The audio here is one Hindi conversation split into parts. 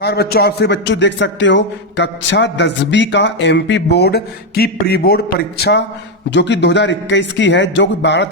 यार बच्चों, आप से बच्चों देख सकते हो कक्षा 10वीं का एमपी बोर्ड की प्री बोर्ड परीक्षा जो कि 2021 की है, जो कि 12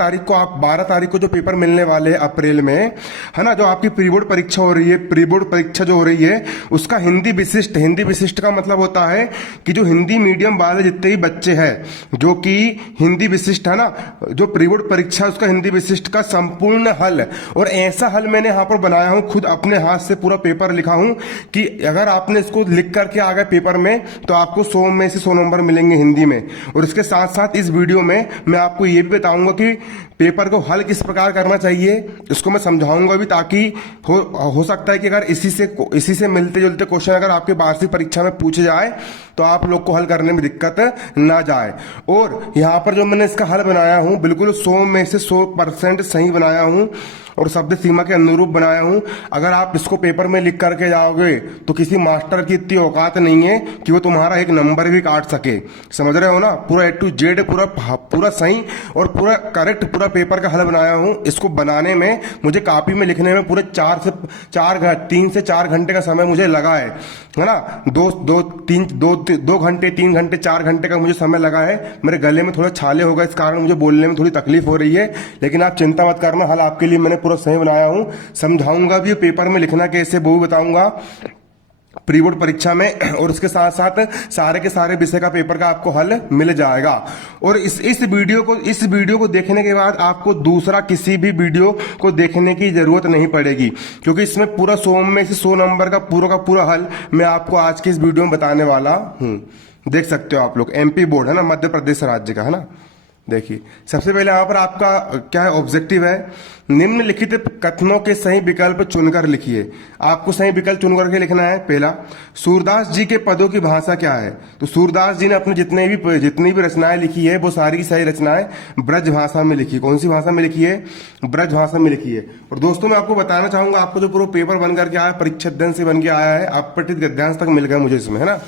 तारीख को जो पेपर मिलने वाले हैं अप्रैल में, है ना। जो आपकी प्री बोर्ड परीक्षा हो रही है, प्री बोर्ड परीक्षा जो हो रही है उसका हिंदी विशिष्ट का मतलब होता है कि जो हिंदी मीडियम वाले जितने भी बच्चे हैं जो कि हिंदी विशिष्ट है ना, जो प्री बोर्ड परीक्षा है उसका हिंदी विशिष्ट का संपूर्ण हल। और ऐसा हल मैंने यहाँ पर बनाया हूँ, खुद अपने हाथ से पूरा पेपर लिखा हूँ कि अगर आपने इसको लिख करके आ गए पेपर में तो आपको 100 में से 100 नंबर मिलेंगे हिंदी में। और इसके साथ साथ इस वीडियो में मैं आपको ये भी बताऊंगा कि पेपर को हल किस प्रकार करना चाहिए, इसको मैं समझाऊंगा भी, ताकि हो सकता है कि अगर इसी से मिलते जुलते क्वेश्चन अगर आपके वार्षिक परीक्षा में पूछे जाए तो आप लोग को हल करने में दिक्कत ना जाए। और यहाँ पर जो मैंने इसका हल बनाया हूँ बिल्कुल 100 में से 100% सही बनाया हूँ और शब्द सीमा के अनुरूप बनाया हूं। अगर आप इसको पेपर में लिख करके जाओगे तो किसी मास्टर की इतनी औकात नहीं है कि वो तुम्हारा एक नंबर भी काट सके। समझ रहे हो ना, पूरा ए टू जेड पूरा सही और पूरा करेक्ट पूरा पेपर का हल बनाया हूं। इसको बनाने में मुझे कॉपी में लिखने में पूरे 3 से 4 घंटे का समय मुझे लगा है ना। 2 घंटे 3 घंटे 4 घंटे का मुझे समय लगा है। मेरे गले में थोड़ा छाले होगा, इस कारण मुझे बोलने में थोड़ी तकलीफ हो रही है, लेकिन आप चिंता मत करना, हल आपके लिए मैंने पूरा सही बनाया हूं। समझाऊंगा भी पेपर में लिखना कैसे, वो भी बताऊंगा प्री बोर्ड परीक्षा में। और उसके साथ साथ सारे के सारे विषय का पेपर का आपको हल मिल जाएगा। और इस वीडियो को देखने के बाद आपको दूसरा किसी भी वीडियो को देखने की जरूरत नहीं पड़ेगी, क्योंकि इसमें पूरा 100 में से 100 नंबर का पूरा हल मैं आपको आज की इस वीडियो में बताने वाला हूं। देख सकते हो आप लोग, एमपी बोर्ड है ना, मध्य प्रदेश राज्य का है ना। देखिए सबसे पहले यहां पर आपका क्या है, ऑब्जेक्टिव है, निम्नलिखित कथनों के सही विकल्प चुनकर लिखिए। आपको सही विकल्प चुनकर के लिखना है। पहला, सूरदास जी के पदों की भाषा क्या है? तो सूरदास जी ने अपने जितनी भी रचनाएं लिखी है वो सारी की सारी रचनाएं ब्रज भाषा में लिखी। कौन सी भाषा में लिखी है? ब्रज भाषा में लिखी है। और दोस्तों मैं आपको बताना चाहूंगा, आपको जो पूरा पेपर बन करके आया, परीक्षा अध्ययन से बन के आया है, अपठित गद्यांश तक मिल गया मुझे इसमें, है ना।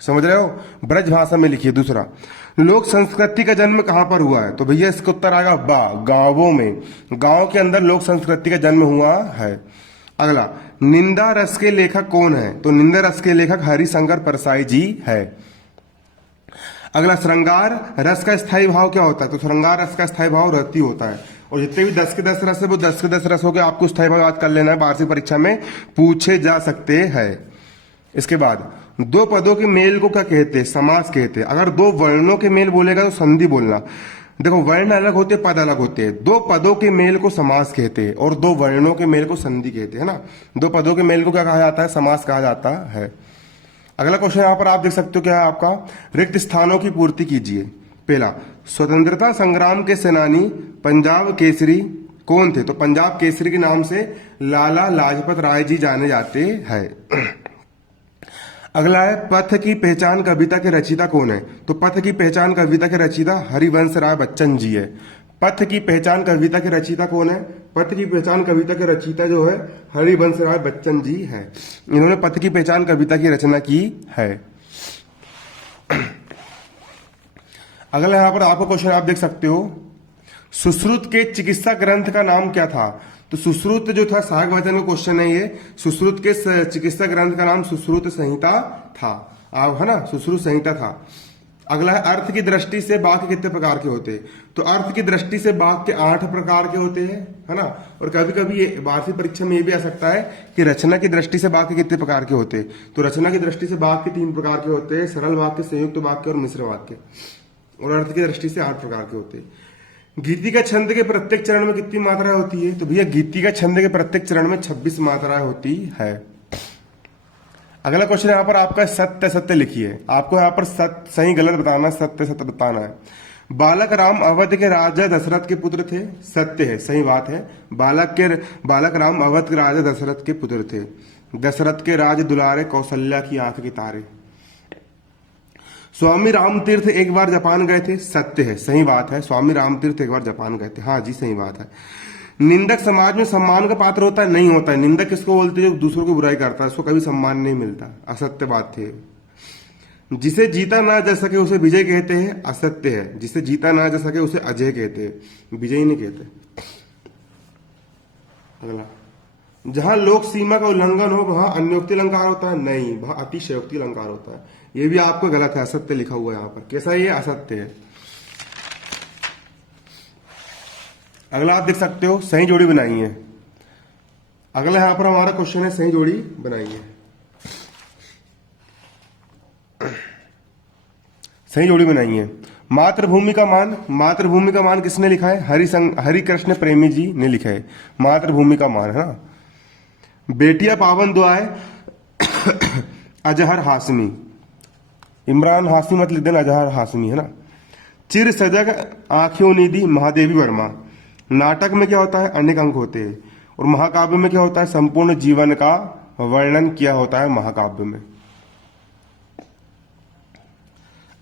समझ रहे हो, ब्रज भाषा में लिखिए। दूसरा, लोक संस्कृति का जन्म कहां पर हुआ है? तो भैया इसका उत्तर आएगा बा, गांवों में, गांव के अंदर लोक संस्कृति का जन्म हुआ है। अगला, निंदा रस के लेखक कौन है? तो निंदा रस के लेखक हरिशंकर परसाई जी है। अगला, श्रृंगार रस का स्थायी भाव क्या होता है? तो श्रृंगार रस का स्थायी भाव रति होता है। और जितने भी 10 के 10 रस है वो 10 के 10 रस हो गए, आपको स्थायी भाव याद कर लेना है, वार्षिक परीक्षा में पूछे जा सकते हैं। इसके बाद, दो पदों के मेल को क्या कहते हैं? समास कहते हैं। अगर दो वर्णों के मेल बोलेगा तो संधि बोलना। देखो वर्ण अलग होते, पद अलग होते हैं। दो पदों के मेल को समास कहते हैं और दो वर्णों के मेल को संधि कहते हैं ना। दो पदों के मेल को क्या कहा जाता है? समास कहा जाता है। अगला क्वेश्चन यहां पर आप देख सकते हो, क्या है आपका, रिक्त स्थानों की पूर्ति कीजिए। पहला, स्वतंत्रता संग्राम के सेनानी पंजाब केसरी कौन थे? तो पंजाब केसरी के नाम से लाला लाजपत राय जी जाने जाते हैं। अगला है, पथ की पहचान कविता के रचयिता कौन है? तो पथ की पहचान कविता के रचयिता हरिवंश राय बच्चन जी है। पथ की पहचान कविता के रचयिता कौन है? पथ की पहचान कविता के रचयिता जो है हरिवंश राय बच्चन जी है। इन्होंने पथ की पहचान कविता की रचना की है। अगला यहां पर आपको क्वेश्चन आप देख सकते हो, सुश्रुत के चिकित्सा ग्रंथ का नाम क्या था? तो सुश्रुत जो था, साग वचन का क्वेश्चन है ये, सुश्रुत के चिकित्सा ग्रंथ का नाम सुश्रुत संहिता था, आप है ना, सुश्रुत संहिता था। अगला है, अर्थ की दृष्टि से वाक्य कितने प्रकार के होते हैं? तो अर्थ की दृष्टि से वाक्य 8 प्रकार के होते हैं, है ना। और कभी कभी ये वार्षिक परीक्षा में ये भी आ सकता है कि रचना की दृष्टि से वाक्य कितने प्रकार के होते हैं? तो रचना की दृष्टि से वाक्य 3 प्रकार के होते हैं, सरल वाक्य, संयुक्त वाक्य और मिश्र वाक्य। और अर्थ की दृष्टि से 8 प्रकार के होते हैं। गीति का छंद के प्रत्येक चरण में कितनी मात्राएं होती है? तो भैया गीति का छंद के प्रत्येक चरण में 26 मात्राएं होती है। अगला क्वेश्चन यहाँ पर आपका सत्य सत्य लिखिए। आपको यहाँ पर सत्य सही गलत बताना, सत्य सत्य बताना है। बालक राम अवध के राजा दशरथ के पुत्र थे। सत्य है, सही बात है। बालक राम अवध के राजा दशरथ के पुत्र थे। दशरथ के राज दुलारे, कौशल्या की आंख के तारे। स्वामी रामतीर्थ एक बार जापान गए थे। सत्य है, सही बात है। स्वामी रामतीर्थ एक बार जापान गए थे, हाँ जी सही बात है। निंदक समाज में सम्मान का पात्र होता है? नहीं होता है। निंदक किसको बोलते हैं? जो दूसरों की बुराई करता है, उसको कभी सम्मान नहीं मिलता। असत्य बात है। जिसे जीता ना जा सके उसे विजय कहते हैं। असत्य है। जिसे जीता ना जा सके उसे अजय कहते हैं, विजय नहीं कहते। अगला, जहां लोक सीमा का उल्लंघन हो वहां अन्योक्ति अलंकार होता है, नहीं, वहां अतिशयोक्ति अलंकार होता है। ये भी आपको गलत है, असत्य लिखा हुआ है यहाँ पर। कैसा है ये? असत्य है। अगला आप देख सकते हो, सही जोड़ी बनाइए। अगला यहां पर हमारा क्वेश्चन है, सही जोड़ी बनाइए। सही जोड़ी बनाइए। मातृभूमि का मान, मातृभूमि का मान किसने लिखा है? हरिकृष्ण प्रेमी जी ने लिखा है मातृभूमि का मान, है ना। बेटियां पावन दुआएं अजहर हाशमी, इमरान हाशमी मत लिख देना, अजहर हाशमी, है ना। चिर सजग आंखों निधि महादेवी वर्मा। नाटक में क्या होता है? अनेक अंक होते हैं। और महाकाव्य में क्या होता है? संपूर्ण जीवन का वर्णन किया होता है महाकाव्य में।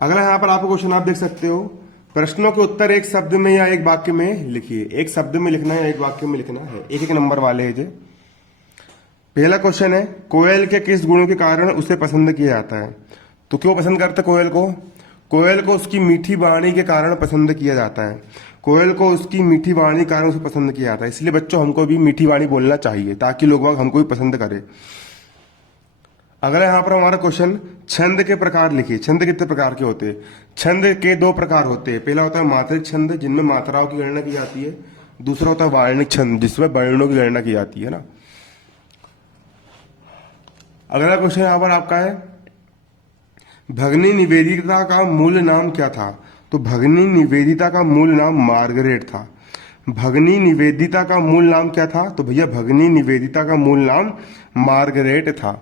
अगला यहां पर आपको क्वेश्चन आप देख सकते हो, प्रश्नों के उत्तर एक शब्द में या एक वाक्य में लिखिए। एक शब्द में लिखना है, एक वाक्य में लिखना है। एक एक नंबर वाले हैं जे। पहला क्वेश्चन है, कोयल के किस गुणों के कारण उसे पसंद किया जाता है? तो क्यों पसंद करते कोयल को? कोयल को उसकी मीठी वाणी के कारण पसंद किया जाता है। कोयल को उसकी मीठी वाणी के कारण उसे पसंद किया जाता है। इसलिए बच्चों हमको भी मीठी वाणी बोलना चाहिए ताकि लोग हमको भी पसंद करें। अगला यहां पर हमारा क्वेश्चन, छंद के प्रकार लिखिए। छंद कितने प्रकार के होते हैं? छंद के दो प्रकार होते हैं। पहला होता है मात्रिक छंद, जिनमें मात्राओं की गणना की जाती है। दूसरा होता है वर्णिक छंद, जिसमें वर्णों की गणना की जाती है ना। अगला क्वेश्चन यहां पर आपका है, भगनी निवेदिता का मूल नाम क्या था? तो भगनी निवेदिता का मूल नाम मार्गरेट था। भगनी निवेदिता का मूल नाम क्या था? तो भैया भगनी निवेदिता का मूल नाम मार्गरेट था।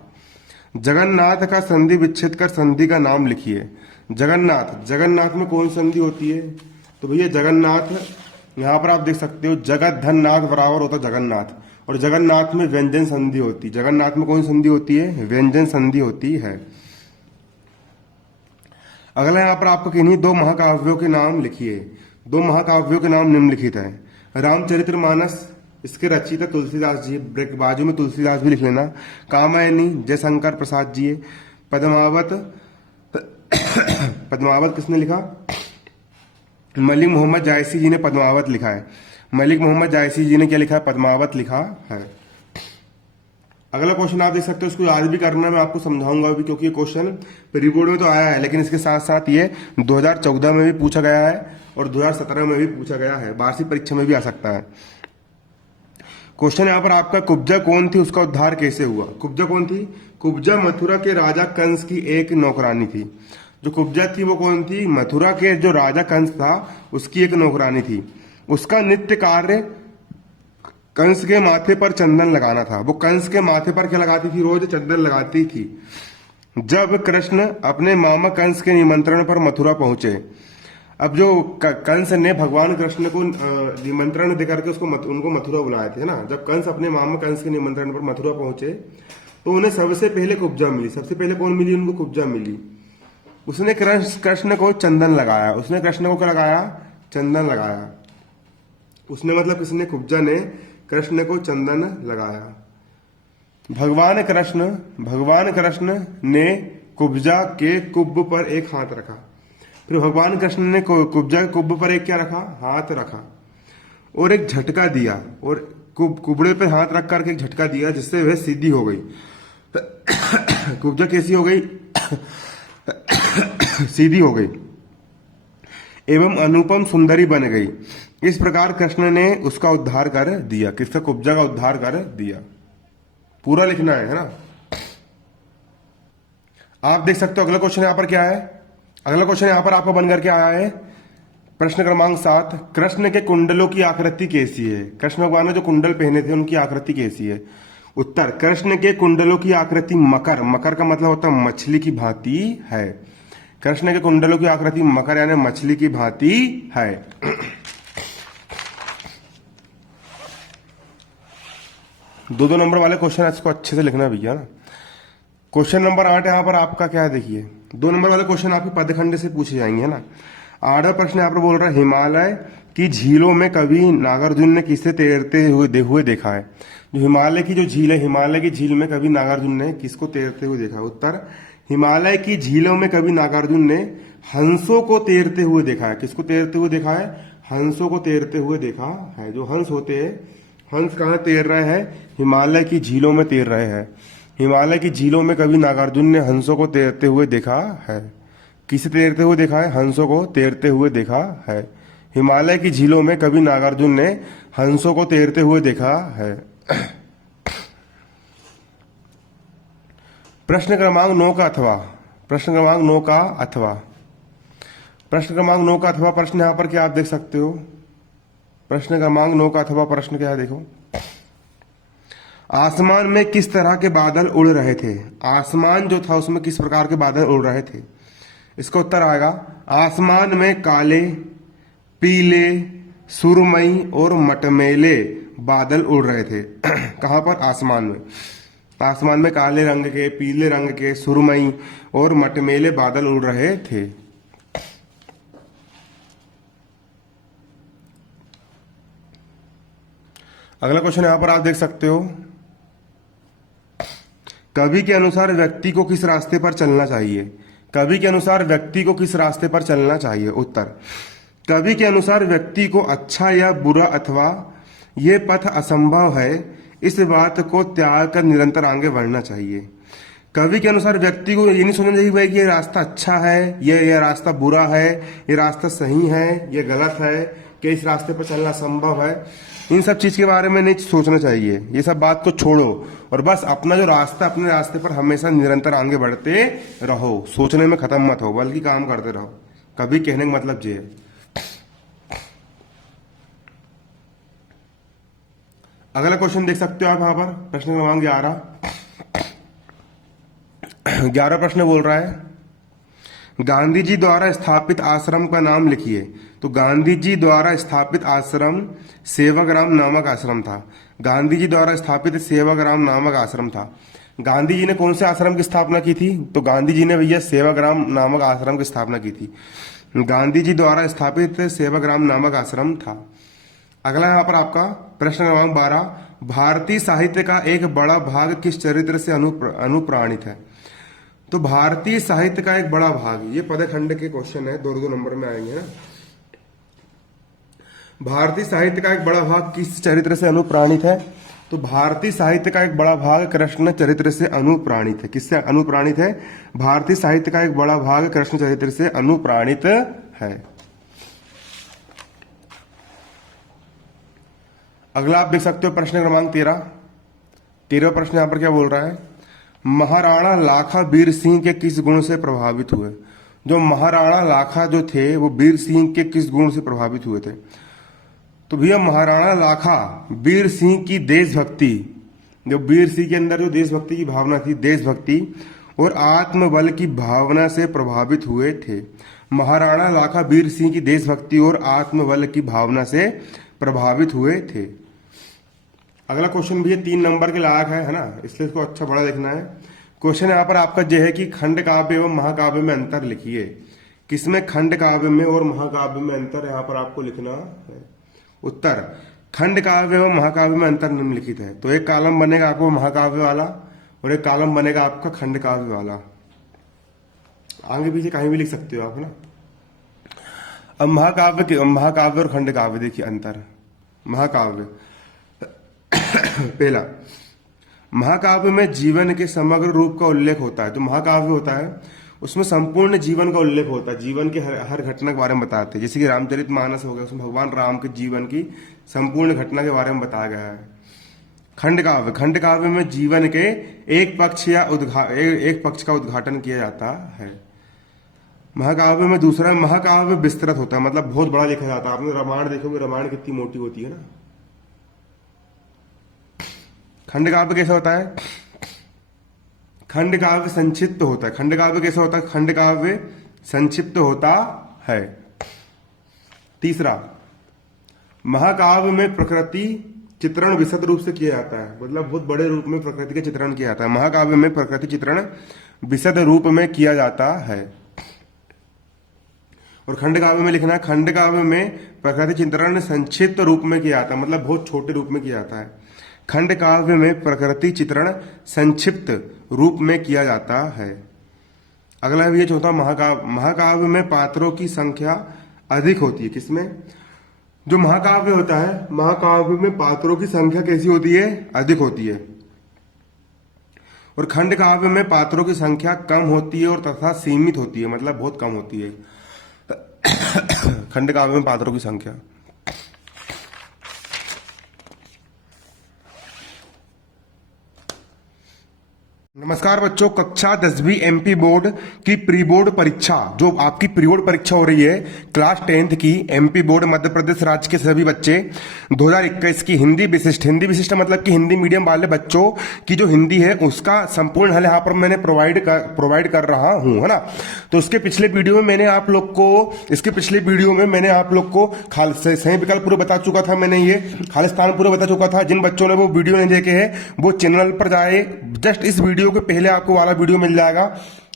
जगन्नाथ का संधि विच्छेद कर संधि का नाम लिखिए। जगन्नाथ, जगन्नाथ में कौन संधि होती है? तो भैया जगन्नाथ, यहां पर आप देख सकते हो, जगत धन नाथ बराबर होता जगन्नाथ, और जगन्नाथ में व्यंजन संधि होती है। जगन्नाथ में कौन संधि होती है? व्यंजन संधि होती है। अगला यहां पर आपको किन्हीं दो महाकाव्यों के नाम लिखिए। दो महाकाव्यों के नाम निम्नलिखित है। रामचरितमानस, इसके रचयिता तुलसीदास जी, बाजू में तुलसीदास भी लिख लेना। कामायनी जयशंकर प्रसाद जी। पद्मावत, पद्मावत किसने लिखा? मलिक मोहम्मद जायसी जी ने पद्मावत लिखा है। मलिक मोहम्मद जायसी जी ने क्या लिखा है? पद्मावत लिखा है। अगला क्वेश्चन आप देख सकते हो, इसको याद भी करना, मैं आपको समझाऊंगा भी, क्योंकि ये क्वेश्चन प्री बोर्ड में तो आया है, लेकिन इसके साथ साथ ये 2014 में भी पूछा गया है और 2017 में भी पूछा गया है। वार्षिक परीक्षा में भी आ सकता है। क्वेश्चन यहाँ पर आपका, कुब्जा कौन थी, उसका उद्धार कैसे हुआ? कुब्जा कौन थी? कुब्जा मथुरा के राजा कंस की एक नौकरानी थी। जो कुब्जा थी वो कौन थी? मथुरा के जो राजा कंस था उसकी एक नौकरानी थी। उसका नित्य कार्य कंस के माथे पर चंदन लगाना था। वो कंस के माथे पर क्या लगाती थी? रोज चंदन लगाती थी। जब कृष्ण अपने मामा कंस के निमंत्रण पर मथुरा पहुंचे, अब जो कंस ने भगवान कृष्ण को निमंत्रण देकर के उनको मथुरा बुलाए थे ना। जब कंस अपने मामा कंस के निमंत्रण पर मथुरा पहुंचे तो उन्हें सबसे पहले कुब्जा मिली। सबसे पहले कौन मिली उनको? कुब्जा मिली। उसने कृष्ण को चंदन लगाया। उसने कृष्ण को क्या लगाया? चंदन लगाया। उसने मतलब किसने? कुब्जा ने कृष्ण को चंदन लगाया। भगवान कृष्ण ने कुब्जा के कुब्ब पर एक हाथ रखा। फिर भगवान कृष्ण ने कुब्जा के कुब्ब पर एक क्या रखा? हाथ रखा और एक झटका दिया, और कुबड़े पे हाथ रख करके एक झटका दिया, जिससे वह सीधी हो गई। कुब्जा कैसी हो गई? सीधी हो गई एवं अनुपम सुंदरी बन गई। इस प्रकार कृष्ण ने उसका उद्धार कर दिया। किसका? कुब्जा का उद्धार कर दिया। पूरा लिखना है ना। आप देख सकते हो अगला क्वेश्चन यहां पर क्या है। अगला क्वेश्चन यहां पर आपको बनकर के आया है, प्रश्न क्रमांक 7, कृष्ण के कुंडलों की आकृति कैसी है? कृष्ण भगवान ने जो कुंडल पहने थे उनकी आकृति कैसी है? उत्तर, कृष्ण के कुंडलों की आकृति मकर, मकर का मतलब होता है मछली की भांति है। कृष्ण के कुंडलों की आकृति मकर यानी मछली की भांति है। दो नंबर वाले क्वेश्चन इसको अच्छे से लिखना भैया ना। क्वेश्चन नंबर 8 यहाँ पर आपका क्या है, देखिए 2 नंबर वाले क्वेश्चन आपके पदखंड से पूछे जाएंगे, है ना। 8वां प्रश्न यहाँ पर बोल रहा है, हिमालय की झीलों में कभी नागार्जुन ने किसे तैरते हुए देखा है? जो हिमालय की जो झील है, हिमालय की झील में कभी नागार्जुन ने किसको तैरते हुए देखा है? उत्तर, हिमालय की झीलों में कभी नागार्जुन ने हंसों को तैरते हुए देखा है। किसको तैरते हुए देखा है? हंसों को तैरते हुए देखा है। जो हंस होते हैं, हंस कहाँ तैर रहे हैं? हिमालय की झीलों में तैर रहे हैं। हिमालय की झीलों में कभी नागार्जुन ने हंसों को तैरते हुए देखा है? किसे तैरते हुए देखा है? हंसों को तैरते हुए देखा है। हिमालय की झीलों में कभी नागार्जुन ने हंसों को तैरते हुए देखा है। प्रश्न क्रमांक 9 का अथवा, प्रश्न क्रमांक 9 का अथवा, प्रश्न क्रमांक 9 का अथवा प्रश्न यहां पर क्या आप देख सकते हो? प्रश्न क्रमांक 9 का अथवा प्रश्न क्या है, देखो। आसमान में किस तरह के बादल उड़ रहे थे? आसमान जो था उसमें किस प्रकार के बादल उड़ रहे थे? इसका उत्तर आएगा, आसमान में काले, पीले, सुरमई और मटमैले बादल उड़ रहे थे। कहां पर? आसमान में। आसमान में काले रंग के, पीले रंग के, सुरमई और मटमैले बादल उड़ रहे थे। अगला क्वेश्चन यहां पर आप देख सकते हो, कवि के अनुसार व्यक्ति को किस रास्ते पर चलना चाहिए? कवि के अनुसार व्यक्ति को किस रास्ते पर चलना चाहिए? उत्तर, कवि के अनुसार व्यक्ति को अच्छा या बुरा अथवा ये पथ असंभव है इस बात को त्याग कर निरंतर आगे बढ़ना चाहिए। कवि के अनुसार व्यक्ति को ये नहीं सोचना चाहिए भाई कि ये रास्ता अच्छा है, ये रास्ता बुरा है, ये रास्ता सही है, ये गलत है, कि इस रास्ते पर चलना संभव है। इन सब चीज के बारे में नहीं सोचना चाहिए। ये सब बात को छोड़ो और बस अपना जो रास्ता, अपने रास्ते पर हमेशा निरंतर आगे बढ़ते रहो। सोचने में खत्म मत हो, बल्कि काम करते रहो। कभी कहने का मतलब ये है। अगला क्वेश्चन देख सकते हो आप यहां पर, प्रश्न क्रमांक 11 प्रश्न बोल रहा है, गांधी जी द्वारा स्थापित आश्रम का नाम लिखिए। तो गांधी जी द्वारा स्थापित आश्रम सेवाग्राम नामक आश्रम था। गांधी जी द्वारा स्थापित सेवाग्राम नामक आश्रम था। गांधी जी ने कौन से आश्रम की स्थापना की थी? तो गांधी जी ने भैया सेवाग्राम नामक आश्रम की स्थापना की थी। गांधी जी द्वारा स्थापित सेवाग्राम नामक आश्रम था। अगला यहाँ पर आपका प्रश्न क्रमांक 12, भारतीय साहित्य का एक बड़ा भाग किस चरित्र से अनुप्राणित है? तो भारतीय साहित्य का एक बड़ा भाग, ये पदखंड के क्वेश्चन है, 2-2 नंबर में आएंगे ना। भारतीय साहित्य का एक बड़ा भाग किस चरित्र से अनुप्राणित है? तो भारतीय साहित्य का एक बड़ा भाग कृष्ण चरित्र से अनुप्राणित है। किससे अनुप्राणित है? भारतीय साहित्य का एक बड़ा भाग कृष्ण चरित्र से अनुप्राणित है। अगला आप देख सकते हो प्रश्न क्रमांक 13 प्रश्न यहां पर क्या बोल रहा है, महाराणा लाखा वीर सिंह के किस गुण से प्रभावित हुए? जो महाराणा लाखा जो थे वो वीर सिंह के किस गुण से प्रभावित हुए थे? तो भैया महाराणा लाखा वीर सिंह की देशभक्ति, जो वीर सिंह के अंदर जो देशभक्ति की भावना थी, देशभक्ति और आत्मबल की भावना से प्रभावित हुए थे। महाराणा लाखा वीर सिंह की देशभक्ति और आत्मबल की भावना से प्रभावित हुए थे। अगला क्वेश्चन भी 3 नंबर के लायक है ना, इसलिए इसको अच्छा बड़ा लिखना है। क्वेश्चन यहाँ पर आपका यह है कि खंड काव्य एवं महाकाव्य में अंतर लिखिए। किसमें खंड काव्य में और महाकाव्य में अंतर यहाँ पर आपको लिखना है। उत्तर, खंड काव्य एवं महाकाव्य में अंतर निम्नलिखित है। तो एक कॉलम बनेगा आपको महाकाव्य वाला और एक कॉलम बनेगा आपका खंड काव्य वाला। आगे पीछे कहीं भी लिख सकते हो आप ना। अब महाकाव्य और खंड काव्य देखिए अंतर। महाकाव्य पहला, महाकाव्य में जीवन के समग्र रूप का उल्लेख होता है। जो महाकाव्य होता है उसमें संपूर्ण जीवन का उल्लेख होता है, जीवन के हर घटना के बारे में बताते हैं। जैसे कि रामचरितमानस हो गया, उसमें भगवान राम के जीवन की संपूर्ण घटना के बारे में बताया गया है। खंड काव्य में जीवन के एक पक्ष का उद्घाटन किया जाता है। महाकाव्य में दूसरा, महाकाव्य विस्तृत होता है, मतलब बहुत बड़ा लिखा जाता है। आपने रामायण देखोगे, रामायण कितनी मोटी होती है ना। खंड काव्य कैसा होता है? खंड काव्य संक्षिप्त होता है। खंड काव्य कैसा होता है? खंड काव्य संक्षिप्त होता है। तीसरा, महाकाव्य में प्रकृति चित्रण विशद रूप से किया जाता है, मतलब बहुत बड़े रूप में प्रकृति का चित्रण किया जाता है। महाकाव्य में प्रकृति चित्रण विशद रूप में किया जाता है। और खंड काव्य में लिखना है, खंड काव्य में प्रकृति चित्रण संक्षिप्त रूप में किया जाता है, मतलब बहुत छोटे रूप में किया जाता है। खंड काव्य में प्रकृति चित्रण संक्षिप्त रूप में किया जाता है। अगला है ये चौथा, महाकाव्य में पात्रों की संख्या अधिक होती है। किसमें? जो महाकाव्य होता है, महाकाव्य में पात्रों की संख्या कैसी होती है? अधिक होती है। और खंड काव्य में पात्रों की संख्या कम होती है और तथा सीमित होती है, मतलब बहुत कम होती है। खंड काव्य में पात्रों की संख्या। नमस्कार बच्चों, कक्षा 10वीं एमपी बोर्ड की प्री बोर्ड परीक्षा, जो आपकी प्री बोर्ड परीक्षा हो रही है क्लास 10th की एमपी बोर्ड मध्य प्रदेश राज्य के सभी बच्चे 2021 की हिंदी विशिष्ट मतलब कि हिंदी मीडियम वाले बच्चों की जो हिंदी है उसका संपूर्ण हल यहाँ पर मैंने प्रोवाइड कर रहा हूँ, है ना। तो इसके पिछले वीडियो में मैंने आप लोग को सही विकल्प पूरे बता चुका था। मैंने ये खालिस्तान पूरे बता चुका था। जिन बच्चों ने वो वीडियो नहीं देखे हैं वो चैनल पर जाए, जस्ट इस वीडियो के पहले आपको वाला वीडियो मिल जाएगा।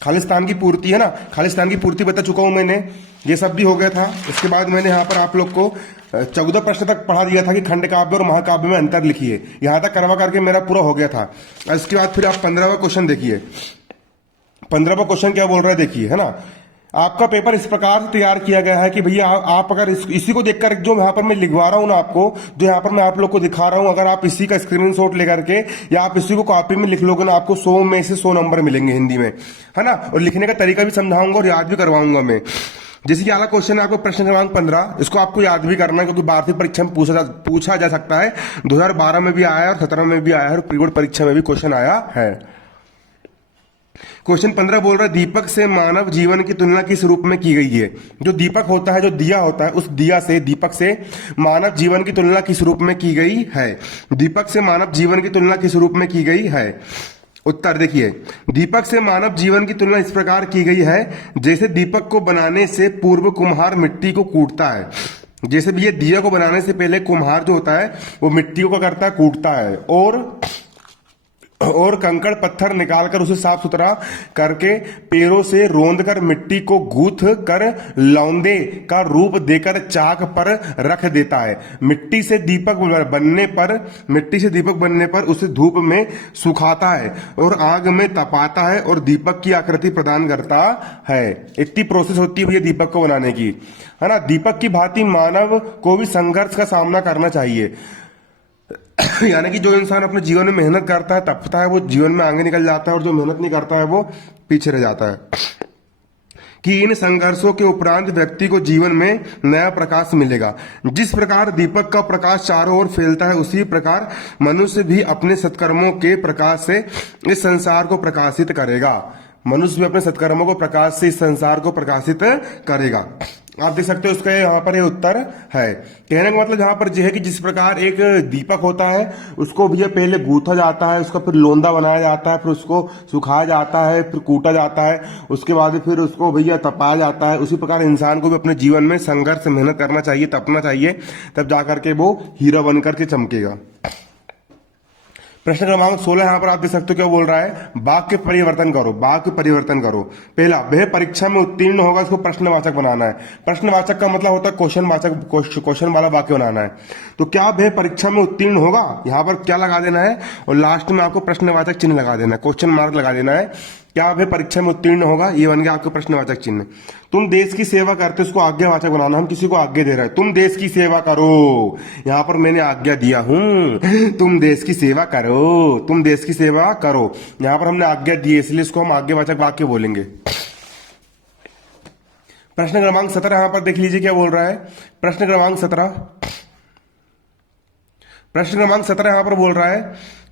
खालिस्तान की पूर्ति, है ना, खालिस्तान की पूर्ति बता चुका हूं मैंने, ये सब भी हो गया था। इसके बाद मैंने यहाँ पर आप लोग को 14 प्रश्न तक पढ़ा दिया था कि खंड काव्य और महाकाव्य में अंतर लिखिए। यहां तक करवा करके मेरा पूरा हो गया था। इसके बाद फिर आप 15वां क्वेश्चन देखिए। 15वां क्वेश्चन क्या बोल रहा है देखिए, है ना। आपका पेपर इस प्रकार से तैयार किया गया है कि भैया आप अगर इसी को देखकर, जो यहाँ पर मैं लिखवा रहा हूँ ना आपको, जो यहाँ पर मैं आप लोग को दिखा रहा हूँ, अगर आप इसी का स्क्रीनशॉट लेकर के या आप इसी को कॉपी में लिख लोगे ना, आपको 100 में से 100 नंबर मिलेंगे हिंदी में, है ना। और लिखने का तरीका भी समझाऊंगा और याद भी करवाऊंगा मैं। जैसे कि अगला क्वेश्चन है आपको प्रश्न क्रमांक 15, इसको आपको याद भी करना है क्योंकि वार्षिक परीक्षा में पूछा जा सकता है। 2012 में भी आया है और 17 में भी आया है और प्री बोर्ड परीक्षा में भी क्वेश्चन आया है। क्वेश्चन 15 बोल रहा है दीपक से मानव जीवन की तुलना किस रूप में की गई है। जो दीपक होता है, जो दिया होता है, उस दिया से, दीपक से मानव जीवन की तुलना किस रूप में की गई है। दीपक से मानव जीवन की तुलना किस रूप में की गई है। उत्तर देखिए, दीपक से मानव जीवन की तुलना इस प्रकार की गई है जैसे दीपक को बनाने से पूर्व कुम्हार मिट्टी को कूटता है। जैसे भी ये दिया को बनाने से पहले कुम्हार जो होता है वो मिट्टी को क्या करता है, कूटता है और कंकड़ पत्थर निकालकर उसे साफ सुथरा करके पैरों से रोंद कर मिट्टी को गूंथ कर लौंदे का रूप देकर चाक पर रख देता है। मिट्टी से दीपक बनने पर उसे धूप में सुखाता है और आग में तपाता है और दीपक की आकृति प्रदान करता है। इतनी प्रोसेस होती है भैया दीपक को बनाने की, है ना। दीपक की भांति मानव को भी संघर्ष का सामना करना चाहिए। यानी कि जो इंसान अपने जीवन में मेहनत करता है, तपता है, वो जीवन में आगे निकल जाता है और जो मेहनत नहीं करता है वो पीछे रह जाता है। कि इन संघर्षों के उपरांत व्यक्ति को जीवन में नया प्रकाश मिलेगा। जिस प्रकार दीपक का प्रकाश चारों ओर फैलता है उसी प्रकार मनुष्य भी अपने सत्कर्मों के प्रकाश से इस संसार को प्रकाशित करेगा। मनुष्य भी अपने सत्कर्मों को प्रकाश से इस संसार को प्रकाशित करेगा। आप देख सकते हो उसका यहाँ पर ये उत्तर है। कहने का मतलब यहाँ पर यह है कि जिस प्रकार एक दीपक होता है उसको भैया पहले गूंथा जाता है, उसका फिर लोंदा बनाया जाता है, फिर उसको सुखाया जाता है, फिर कूटा जाता है, उसके बाद फिर उसको भैया तपाया जाता है। उसी प्रकार इंसान को भी अपने जीवन में संघर्ष मेहनत करना चाहिए, तपना चाहिए, तब जाकर के वो हीरा बनकर के चमकेगा। प्रश्न क्रमांक 16 यहां पर आप देख सकते हो क्या बोल रहा है, वाक्य परिवर्तन करो। वाक्य परिवर्तन करो। पहला, वह परीक्षा में उत्तीर्ण होगा, इसको प्रश्नवाचक बनाना है। प्रश्नवाचक का मतलब होता है क्वेश्चन वाला वाक्य बनाना है। तो क्या वह परीक्षा में उत्तीर्ण होगा, यहां पर क्या लगा देना है और लास्ट में आपको प्रश्नवाचक चिन्ह लगा देना है, क्वेश्चन मार्क लगा देना है। क्या वह परीक्षा में उत्तीर्ण होगा, ये बन गया आपका प्रश्नवाचक चिन्ह। तुम देश की सेवा करते, उसको आज्ञावाचक बनाना। हम किसी को आज्ञा दे रहे हैं, तुम देश की सेवा करो। यहां पर मैंने आज्ञा दिया हूं, तुम देश की सेवा करो, तुम देश की सेवा करो। यहां पर हमने आज्ञा दी है इसलिए इसको हम आज्ञावाचक वाक्य बोलेंगे। प्रश्न क्रमांक 17 यहां पर देख लीजिए क्या बोल रहा है। प्रश्न क्रमांक 17 यहां पर बोल रहा है,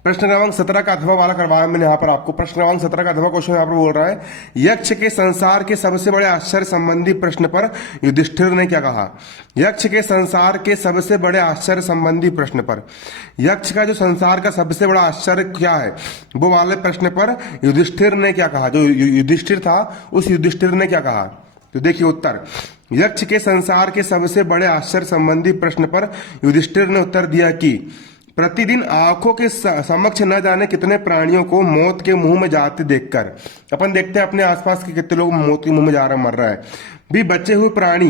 प्रश्न क्रमांक 17 का अथवा वाला करवाया मैंने यहां पर आपको। प्रश्न क्रमांक 17 का अथवा क्वेश्चन यहां पर बोल रहा है, यक्ष के संसार के सबसे बड़े आश्चर्य संबंधी प्रश्न पर युधिष्ठिर ने क्या कहा। यक्ष के संसार के सबसे बड़े आश्चर्य संबंधी प्रश्न पर, यक्ष का जो संसार का सबसे बड़ा आश्चर्य क्या है वो वाले प्रश्न पर युधिष्ठिर ने क्या कहा। जो युधिष्ठिर था उस युधिष्ठिर ने क्या कहा, तो देखिए उत्तर, यक्ष के संसार के सबसे बड़े आश्चर्य संबंधी प्रश्न पर युधिष्ठिर ने उत्तर दिया कि प्रतिदिन आंखों के समक्ष न जाने कितने प्राणियों को मौत के मुंह में जाते देखकर, अपन देखते हैं अपने आसपास के कितने लोग मौत के मुंह में जा रहे, मर रहा है, भी बचे हुए प्राणी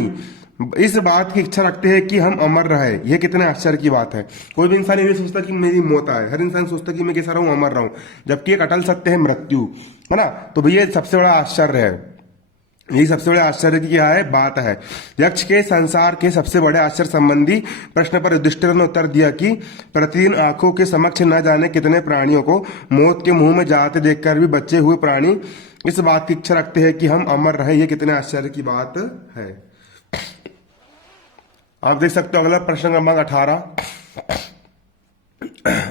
इस बात की इच्छा रखते हैं कि हम अमर रहे। यह कितने आश्चर्य की बात है। कोई भी इंसान ये नहीं सोचता कि मेरी मौत आए, हर इंसान सोचता कि मैं कैसा रहूं, अमर रहूं, जबकि एक अटल सत्य है मृत्यु, है ना। तो भैया सबसे बड़ा आश्चर्य है। ये सबसे बड़े आश्चर्य की क्या है बात है। यक्ष के संसार के सबसे बड़े आश्चर्य संबंधी प्रश्न पर युधिष्ठिर ने उत्तर दिया कि प्रतिदिन आंखों के समक्ष न जाने कितने प्राणियों को मौत के मुंह में जाते देखकर भी बचे हुए प्राणी इस बात की इच्छा रखते हैं कि हम अमर रहे। ये कितने आश्चर्य की बात है। आप देख सकते हो अगला प्रश्न क्रमांक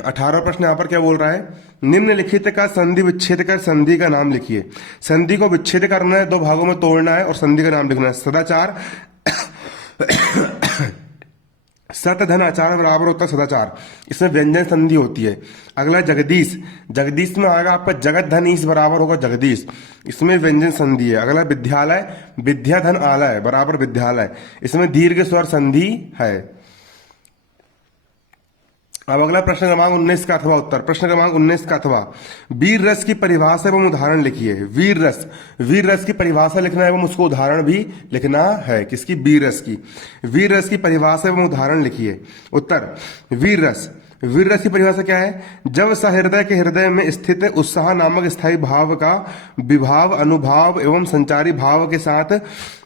18 प्रश्न यहाँ पर क्या बोल रहा है, निम्नलिखित का संधि विच्छेद कर संधि का नाम लिखिए। संधि को विच्छेद करना है, दो भागों में तोड़ना है और संधि का नाम लिखना है। सदाचार सत धन आचार बराबर होता है सदाचार, इसमें व्यंजन संधि होती है। अगला जगदीश, जगदीश में आएगा आपका जगत धन ईस बराबर होगा जगदीश, इसमें व्यंजन संधि है। अगला विद्यालय, विद्या धन आलय बराबर विद्यालय, इसमें दीर्घ स्वर संधि है। अब अगला प्रश्न क्रमांक 19 का अथवा उत्तर, प्रश्न क्रमांक 19 का अथवा, वीर रस की परिभाषा एवं उदाहरण लिखिए। वीर रस, वीर रस की परिभाषा लिखना है एवं उसको उदाहरण भी लिखना है। किसकी? वीर रस की। वीर रस की परिभाषा एवं उदाहरण लिखिए। उत्तर, वीर रस, वीर रस की परिभाषा क्या है, जब सहृदय के हृदय में स्थित उत्साह नामक स्थायी भाव का विभाव अनुभाव एवं संचारी भाव के साथ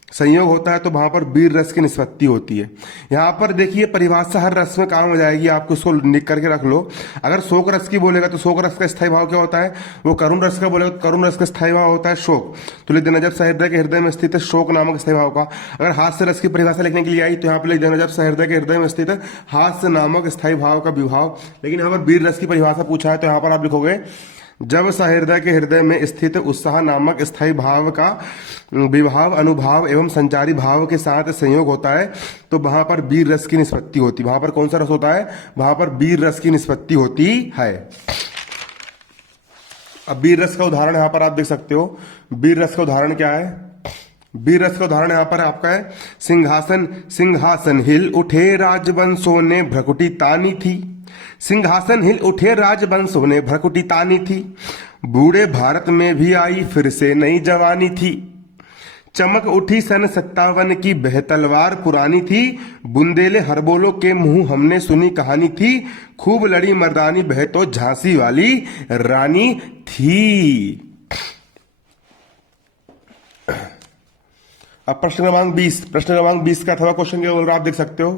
संयोग होता है तो वहां पर वीर रस की निष्पत्ति होती है। यहाँ पर देखिए परिभाषा हर रस में काम हो जाएगी, आपको उसको लिख करके रख लो। अगर शोक रस की बोलेगा तो शोक रस का स्थायी भाव क्या होता है, वो करुण रस का बोलेगा तो करुण रस का स्थायी भाव होता है शोक, तो लिख देना जब सहृदय के हृदय में स्थित है शोक नामक स्थायी भाव का। अगर हास्य रस की परिभाषा लिखने के लिए आई तो यहाँ पर लिख देना जब सहृदय के हृदय में स्थित है हास्य नामक स्थायी भाव का विभाव। लेकिन यहाँ पर वीर रस की परिभाषा पूछा है तो यहाँ पर आप लिखोगे जब सहृदय के हृदय में स्थित उत्साह नामक स्थायी भाव का विभाव अनुभाव एवं संचारी भाव के साथ संयोग होता है तो वहां पर वीर रस की निष्पत्ति होती है। वहां पर कौन सा रस होता है, वहां पर वीर रस की निष्पत्ति होती है। अब वीर रस का उदाहरण यहां पर आप देख सकते हो। वीर रस का उदाहरण क्या है, वीर रस का उदाहरण यहां पर आपका है, सिंहासन सिंहासन हिल उठे राजवंशों ने भ्रकुटी तानी थी। सिंहासन हिल उठे राजवंशों ने भ्रकुटी तानी थी। बूढ़े भारत में भी आई फिर से नई जवानी थी। चमक उठी सन 57 की बह तलवार पुरानी थी। बुंदेले हरबोलों के मुंह हमने सुनी कहानी थी। खूब लड़ी मर्दानी बह तो झांसी वाली रानी थी। अब प्रश्न क्रमांक 20, प्रश्न क्रमांक 20 का अथवा क्वेश्चन क्या बोल रहा है आप देख सकते हो।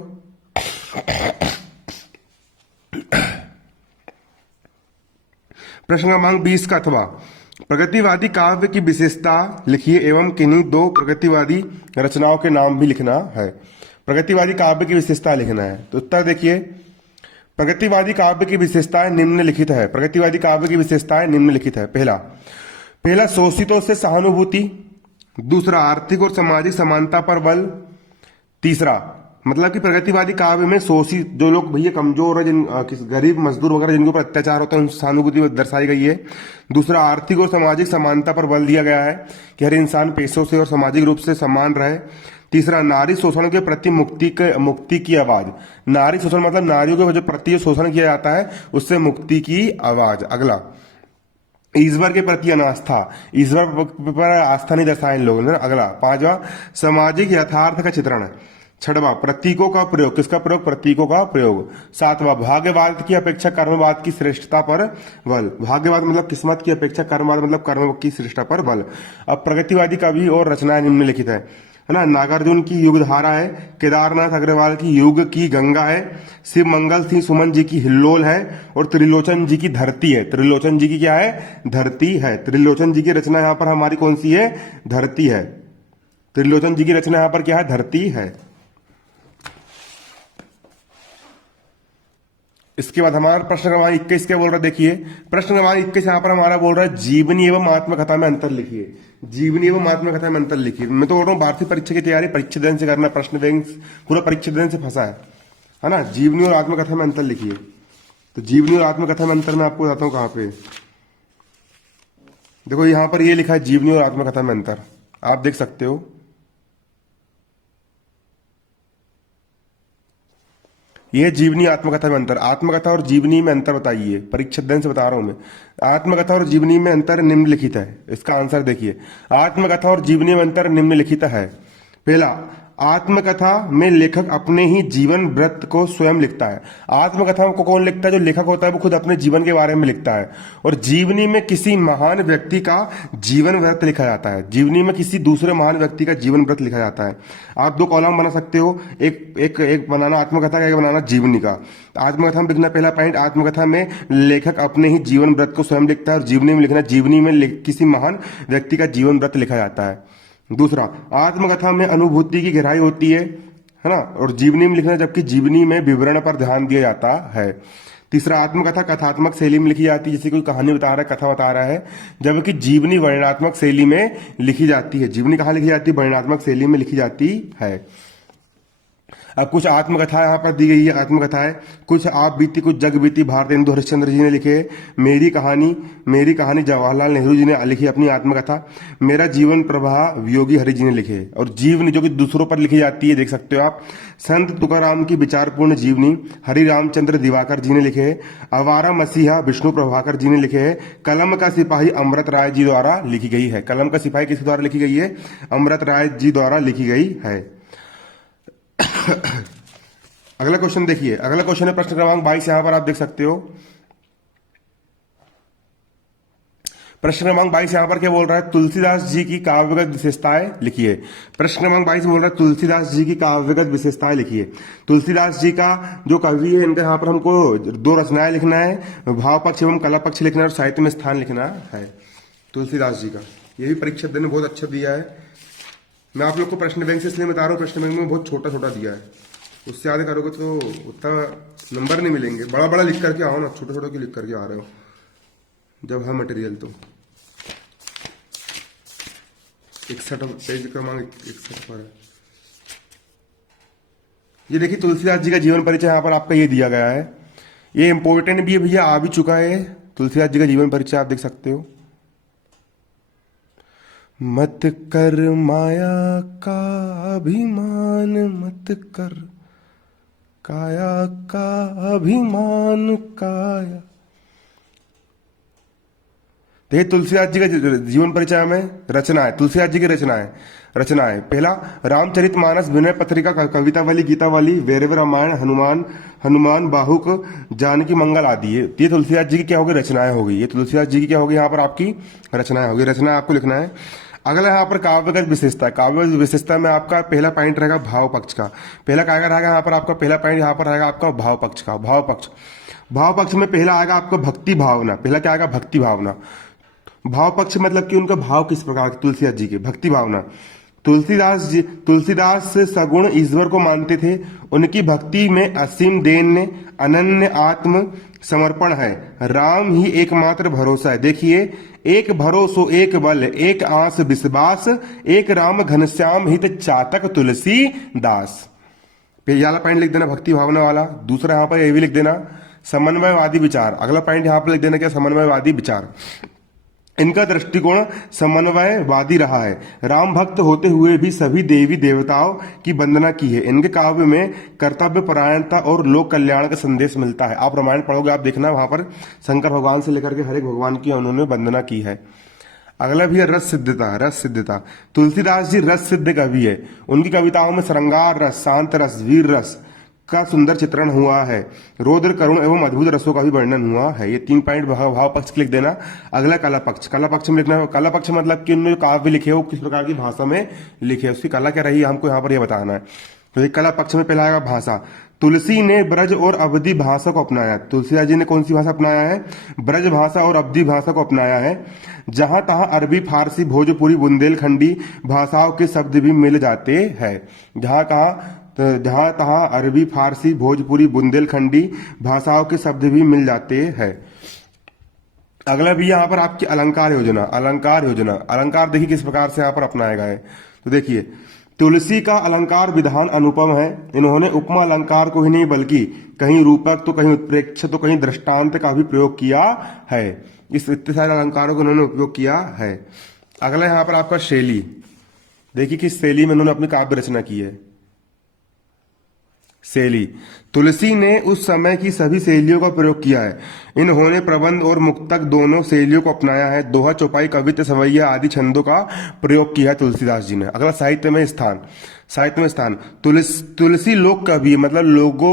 प्रश्न क्रमांक 20 का अथवा, प्रगतिवादी काव्य की विशेषता लिखिए एवं किन्हीं दो प्रगतिवादी रचनाओं के नाम भी लिखना है। प्रगतिवादी काव्य की विशेषता लिखना है तो उत्तर देखिए, प्रगतिवादी काव्य की विशेषताएं निम्नलिखित है। प्रगतिवादी काव्य की विशेषताएं निम्नलिखित है। पहला शोषितों से सहानुभूति, दूसरा आर्थिक और सामाजिक समानता पर बल, तीसरा मतलब कि प्रगतिवादी काव्य में शोषित जो लोग भैया कमजोर है, जिन गरीब मजदूर वगैरह जिनके ऊपर अत्याचार होता है उन सहानुभूति दर्शाई गई है। दूसरा आर्थिक और सामाजिक समानता पर बल दिया गया है कि हर इंसान पैसों से और सामाजिक रूप से समान रहे। तीसरा नारी शोषण के प्रति मुक्ति की आवाज, नारी शोषण मतलब नारियों के जो प्रति शोषण किया जाता है उससे मुक्ति की आवाज। अगला ईश्वर के प्रति अनास्था, ईश्वर पर आस्था नहीं दर्शाया इन लोगों ने। अगला पांचवा सामाजिक यथार्थ का चित्रण। छठवां प्रतीकों का प्रयोग, किसका प्रयोग, प्रतीकों का प्रयोग। सातवां भाग्यवाद की अपेक्षा कर्मवाद की श्रेष्ठता पर बल, भाग्यवाद मतलब किस्मत की अपेक्षा कर्मवाद मतलब कर्म की श्रेष्ठता पर बल। अब प्रगतिवादी कवि और रचनाएं निम्नलिखित है ना, नागार्जुन की युगधारा है, केदारनाथ अग्रवाल की युग की गंगा है, शिव मंगल सिंह सुमन जी की हिल्लोल है और त्रिलोचन जी की धरती है। त्रिलोचन जी की क्या है, धरती है। त्रिलोचन जी की रचना यहाँ पर हमारी कौन सी है, धरती है। त्रिलोचन जी की रचना यहाँ पर क्या है, धरती है। इसके बाद हमारा प्रश्न क्रमांक 21 क्या बोल रहा है, देखिए प्रश्न क्रमांक 21 यहाँ पर हमारा बोल रहा है जीवनी एवं आत्मकथा में अंतर लिखिए। जीवनी एवं आत्मकथा में अंतर लिखिए। मैं तो बोल रहा हूँ भारतीय परीक्षा की तैयारी परीक्षा दिन से करना, प्रश्न बैंक पूरा परीक्षा दिन से फंसा है ना। जीवनी और आत्मकथा में अंतर लिखिए। तो जीवनी और आत्मकथा में अंतर मैं आपको बताता हूँ कहाँ पे, देखो यहाँ पर ये लिखा है जीवनी और आत्मकथा में अंतर, आप देख सकते हो। यह जीवनी आत्मकथा में अंतर, आत्मकथा और जीवनी में अंतर बताइए, परीक्षा अध्ययन से बता रहा हूं मैं। आत्मकथा और जीवनी में अंतर निम्नलिखित है, इसका आंसर देखिए। आत्मकथा और जीवनी में अंतर निम्नलिखित है। पहला, आत्मकथा में लेखक अपने ही जीवन वृत्त को स्वयं लिखता है। आत्मकथा को कौन लिखता है? जो लेखक होता है वो खुद अपने जीवन के बारे में लिखता है। और जीवनी में किसी महान व्यक्ति का जीवन वृत्त लिखा जाता है। जीवनी में किसी दूसरे महान व्यक्ति का जीवन वृत्त लिखा जाता है। आप दो कॉलम बना सकते हो, एक बनाना आत्मकथा का, एक बनाना जीवनी का। आत्मकथा में लिखना पहला पॉइंट, आत्मकथा में लेखक अपने ही जीवन वृत्त को स्वयं लिखता है। और जीवनी में लिखना, जीवनी में किसी महान व्यक्ति का जीवन वृत्त लिखा जाता है। दूसरा, आत्मकथा में अनुभूति की गहराई होती है ना, और जीवनी में लिखना, जबकि जीवनी में विवरण पर ध्यान दिया जाता है। तीसरा, आत्मकथा कथात्मक शैली में लिखी जाती है, जैसे कोई कहानी बता रहा है, कथा बता रहा है, जबकि जीवनी वर्णनात्मक शैली में लिखी जाती है। जीवनी कहाँ लिखी जाती है? वर्णनात्मक शैली में लिखी जाती है। अब कुछ आत्मकथा यहाँ पर दी गई है, आत्मकथाएं, कुछ आप बीती, कुछ जग बीती भारतेंदु हरिश्चंद्र जी ने लिखे। मेरी कहानी जवाहरलाल नेहरू जी ने लिखी अपनी आत्मकथा। मेरा जीवन प्रवाह योगी हरि जी ने लिखे। और जीवनी जो कि दूसरों पर लिखी जाती है, देख सकते हो आप, संत तुकाराम की विचारपूर्ण जीवनी हरि रामचंद्र दिवाकर जी ने लिखे। आवारा मसीहा विष्णु प्रभाकर जी ने लिखे। कलम का सिपाही अमृत राय जी द्वारा लिखी गई है। कलम का सिपाही किसके द्वारा लिखी गई है? अमृत राय जी द्वारा लिखी गई है। अगला क्वेश्चन देखिए, अगला क्वेश्चन है प्रश्न क्रमांक 22। यहां पर आप देख सकते हो प्रश्न क्रमांक 22 यहां पर क्या बोल रहा है? तुलसीदास जी की काव्यगत विशेषताएं लिखिए। प्रश्न क्रमांक 22 बोल रहा है तुलसीदास जी की काव्यगत विशेषताएं लिखिए। तुलसीदास जी का जो कवि है, इनका यहाँ पर हमको दो रचनाएं लिखना है, भाव पक्ष एवं कला पक्ष लिखना है और साहित्य में स्थान लिखना है। तुलसीदास जी का ये भी परीक्षा देने बहुत अच्छा दिया है। मैं आप लोग को प्रश्न बैंक से इसलिए बता रहा हूँ, प्रश्न बैंक में बहुत छोटा छोटा दिया है, उससे ज़्यादा करोगे तो उतना नंबर नहीं मिलेंगे। बड़ा बड़ा लिख करके आओ ना, छोटा छोटा क्यों लिख करके आ रहे हो जब है मटेरियल तो। 61 पेज क्रमांक 61 पर है। ये देखिए तुलसीदास जी का जीवन परिचय यहाँ पर आपका ये दिया गया है। ये इंपॉर्टेंट भी है भैया, आ भी चुका है। तुलसीदास जी का जीवन परिचय आप देख सकते हो। मत कर माया का अभिमान, मत कर काया का अभिमान काया। देखिए तुलसीदास जी का जीवन परिचय में रचना है, तुलसीदास जी की रचना है। पहला, रामचरितमानस, विनय पत्रिका, कवितावली, गीतावली, वैरव रामायण, हनुमान बाहुक, जानकी मंगल आदि। ये तुलसीदास जी की क्या होगी? रचनाएं होगी। ये तुलसीदास जी की क्या होगी? यहाँ पर आपकी रचनाएं होगी। रचना आपको लिखना है। अगला यहाँ पर काव्यगत विशेषता। काव्यगत विशेषता में आपका पहला पॉइंट रहेगा भाव पक्ष का। पहला क्या रहेगा यहाँ पर आपका? पहला पॉइंट यहाँ पर रहेगा आपका भाव पक्ष का। भाव पक्ष में पहला आएगा आपका भक्ति भावना। पहला क्या आएगा? भक्ति भावना। भाव पक्ष मतलब कि उनका भाव किस प्रकार के? तुलसीदास जी के भक्ति भावना। तुलसीदास सगुण ईश्वर को मानते थे। उनकी भक्ति में असीम देन, अनन्य आत्म समर्पण है। राम ही एकमात्र भरोसा है। देखिए, एक भरोसो एक बल, एक आस विश्वास, एक राम घनश्याम हित चातक तुलसीदास। पहला पॉइंट लिख देना भक्ति भावना वाला। दूसरा यहाँ पर ये भी लिख देना समन्वयवादी विचार। अगला पॉइंट यहाँ पर लिख देना क्या? समन्वयवादी विचार। इनका दृष्टिकोण समन्वयवादी रहा है। राम भक्त होते हुए भी सभी देवी देवताओं की वंदना की है। इनके काव्य में कर्तव्य परायणता और लोक कल्याण का संदेश मिलता है। आप रामायण पढ़ोगे, आप देखना वहां पर शंकर भगवान से लेकर के हर एक भगवान की उन्होंने वंदना की है। अगला भी है रस सिद्धता। तुलसीदास जी रस सिद्ध कवि है। उनकी कविताओं में श्रृंगार रस, शांत रस, वीर रस का सुंदर चित्रण हुआ है। रौद्र, करुण एवं अद्भुत रसों का भी वर्णन हुआ है। ये 3 पॉइंट भाव पक्ष लिख देना। अगला कला पक्ष में लिखना। कला पक्ष मतलब कि उन्होंने काव्य लिखे हो किस प्रकार की भाषा में लिखे, उसकी कला क्या रही है हमको यहाँ पर यह बताना है। तो ये कला पक्ष में पहला आएगा भाषा। तुलसी ने ब्रज और अवधी भाषा को अपनाया। तुलसीदास जी ने कौन सी भाषा अपनाया है? ब्रज भाषा और अवधी भाषा को अपनाया है। जहां तहां अरबी, फारसी, भोजपुरी, बुंदेलखंडी भाषाओं के शब्द भी मिल जाते हैं। जहां तहां अरबी, फारसी, भोजपुरी, बुंदेलखंडी भाषाओं के शब्द भी मिल जाते हैं। अगला भी यहाँ पर आपकी अलंकार योजना। अलंकार देखिए किस प्रकार से यहाँ पर अपनाया गया है। तो देखिए, तुलसी का अलंकार विधान अनुपम है। इन्होंने उपमा अलंकार को ही नहीं बल्कि कहीं रूपक तो कहीं उत्प्रेक्ष तो कहीं दृष्टांत का भी प्रयोग किया है। इस इतने सारे अलंकारों को उन्होंने उपयोग किया है। अगला यहाँ पर आपका शैली। देखिए किस शैली में उन्होंने अपनी काव्य रचना की है। शैली, तुलसी ने उस समय की सभी शैलियों का प्रयोग किया है। इन्होंने प्रबंध और मुक्तक दोनों शैलियों को अपनाया है। दोहा, चौपाई, कवित्त, सवैया आदि छंदों का प्रयोग किया है तुलसीदास जी ने। अगला साहित्य में स्थान। साहित्य में स्थान, तुलसी लोक कवि, मतलब लोगों,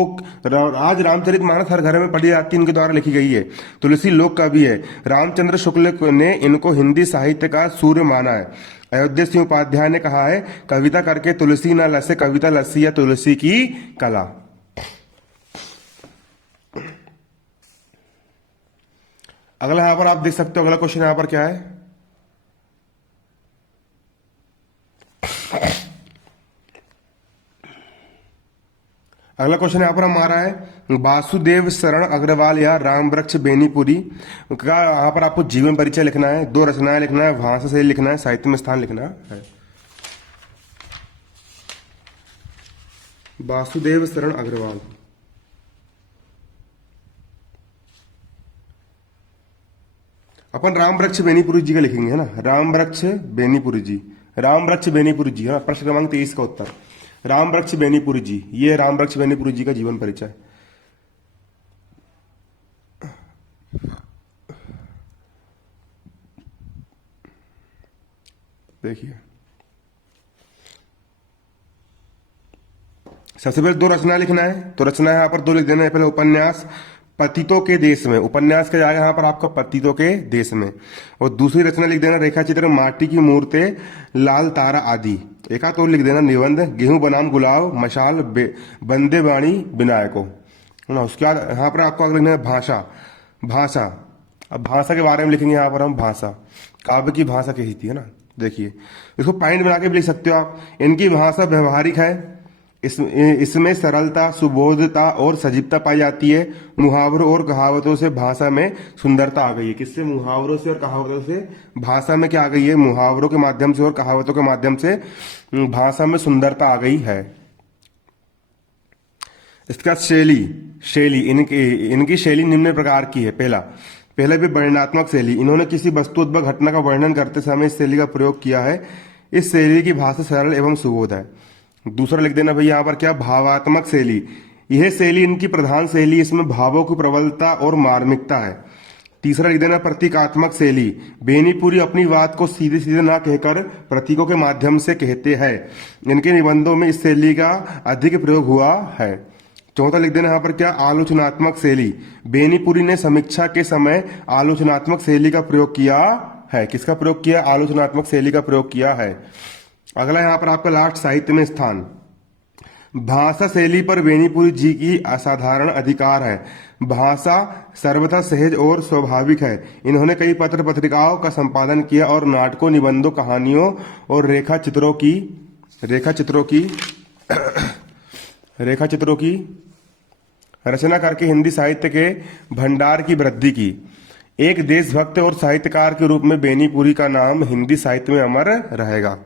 आज रामचरितमानस हर घर में पढ़ी जाती है, इनके द्वारा लिखी गई है। तुलसी लोक कवि है। रामचंद्र शुक्ल ने इनको हिंदी साहित्य का सूर्य माना है। अयोध्या सिंह उपाध्याय ने कहा है, कविता करके तुलसी न लसे, कविता लसी या तुलसी की कला। अगला यहां पर आप देख सकते हो, अगला क्वेश्चन यहां पर क्या है, अगला क्वेश्चन यहां पर हमारा है, वासुदेव शरण अग्रवाल या राम वृक्ष बेनीपुरी का यहां पर आपको जीवन परिचय लिखना है, 2 रचनाएं लिखना है, भाषा से लिखना है, साहित्य में स्थान लिखना है। वासुदेव शरण अग्रवाल, अपन राम वृक्ष बेनीपुरी जी का लिखेंगे, है ना, राम वृक्ष बेनीपुरी जी, राम वृक्ष बेनीपुरी जी, है प्रश्न क्रमांक 23 का उत्तर राम वृक्ष बेनीपुरी जी। ये राम वृक्ष बेनीपुरी जी का जीवन परिचय। देखिए, सबसे पहले 2 रचना लिखना है, तो रचना यहां पर 2 लिख देना है। पहले उपन्यास पतितों के देश में, उपन्यास का जाएगा यहां पर आपका पतितों के देश में, और दूसरी रचना लिख देना रेखा चित्र माटी की मूर्तें लाल तारा आदि। एक तो लिख देना निबंध गेहूं बनाम गुलाब मशाल बंदे बाणी विनायको, है ना। उसके बाद यहाँ पर आपको लिखना है भाषा, भाषा, अब भाषा के बारे में लिखेंगे यहाँ पर हम, भाषा काव्य की भाषा कैसी थी, है ना। देखिए, इसको पॉइंट बना के भी लिख सकते हो आप। इनकी भाषा व्यवहारिक है, इसमें सरलता, सुबोधता और सजीवता पाई जाती है। मुहावरों और कहावतों से भाषा में सुंदरता आ गई है। किससे? मुहावरों से और कहावतों से भाषा में क्या आ गई है? मुहावरों के माध्यम से और कहावतों के माध्यम से भाषा में सुंदरता आ गई है। इसका शैली इनकी शैली निम्न प्रकार की है। पहला भी वर्णनात्मक शैली, इन्होंने किसी वस्तुत्मक घटना का वर्णन करते समय इस शैली का प्रयोग किया है। इस शैली की भाषा सरल एवं सुबोध है। दूसरा लिख देना भैया यहाँ पर क्या? भावात्मक शैली। यह शैली इनकी प्रधान शैली, इसमें भावों की प्रबलता और मार्मिकता है। तीसरा लिख देना प्रतीकात्मक शैली। बेनीपुरी अपनी बात को सीधे सीधे ना कहकर प्रतीकों के माध्यम से कहते हैं। इनके निबंधों में इस शैली का अधिक प्रयोग हुआ है। चौथा लिख देना यहाँ पर क्या? आलोचनात्मक शैली। बेनीपुरी ने समीक्षा के समय आलोचनात्मक शैली का प्रयोग किया है। किसका प्रयोग किया? आलोचनात्मक शैली का प्रयोग किया है। अगला यहाँ पर आपका लास्ट, साहित्य में स्थान। भाषा शैली पर बेनीपुरी जी की असाधारण अधिकार है। भाषा सर्वथा सहज और स्वाभाविक है। इन्होंने कई पत्र पत्रिकाओं का संपादन किया और नाटकों, निबंधों, कहानियों और रेखा चित्रों की रचना करके हिंदी साहित्य के भंडार की वृद्धि की। एक देशभक्त और साहित्यकार के रूप में बेनीपुरी का नाम हिंदी साहित्य में अमर रहेगा।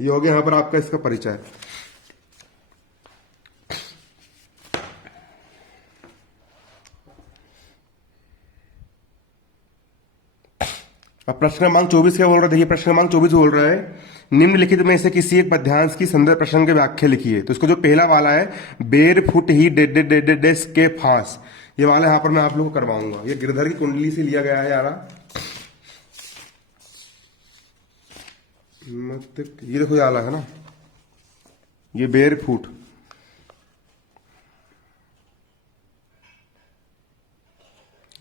ये हो गया यहाँ पर आपका इसका परिचय। अब प्रश्न क्रमांक 24 क्या बोल रहा है? देखिए, प्रश्न क्रमांक 24 बोल रहा है, निम्नलिखित में से किसी एक पद्यांश की संदर्भ प्रसंग की व्याख्या लिखिए। तो इसको जो पहला वाला है, बेर फुट ही डेस के फांस, ये वाला यहाँ पर मैं आप लोगों को करवाऊंगा। ये गिरधर की कुंडली से लिया गया है यार। ये देखो वाला है ना, ये बेर फुट,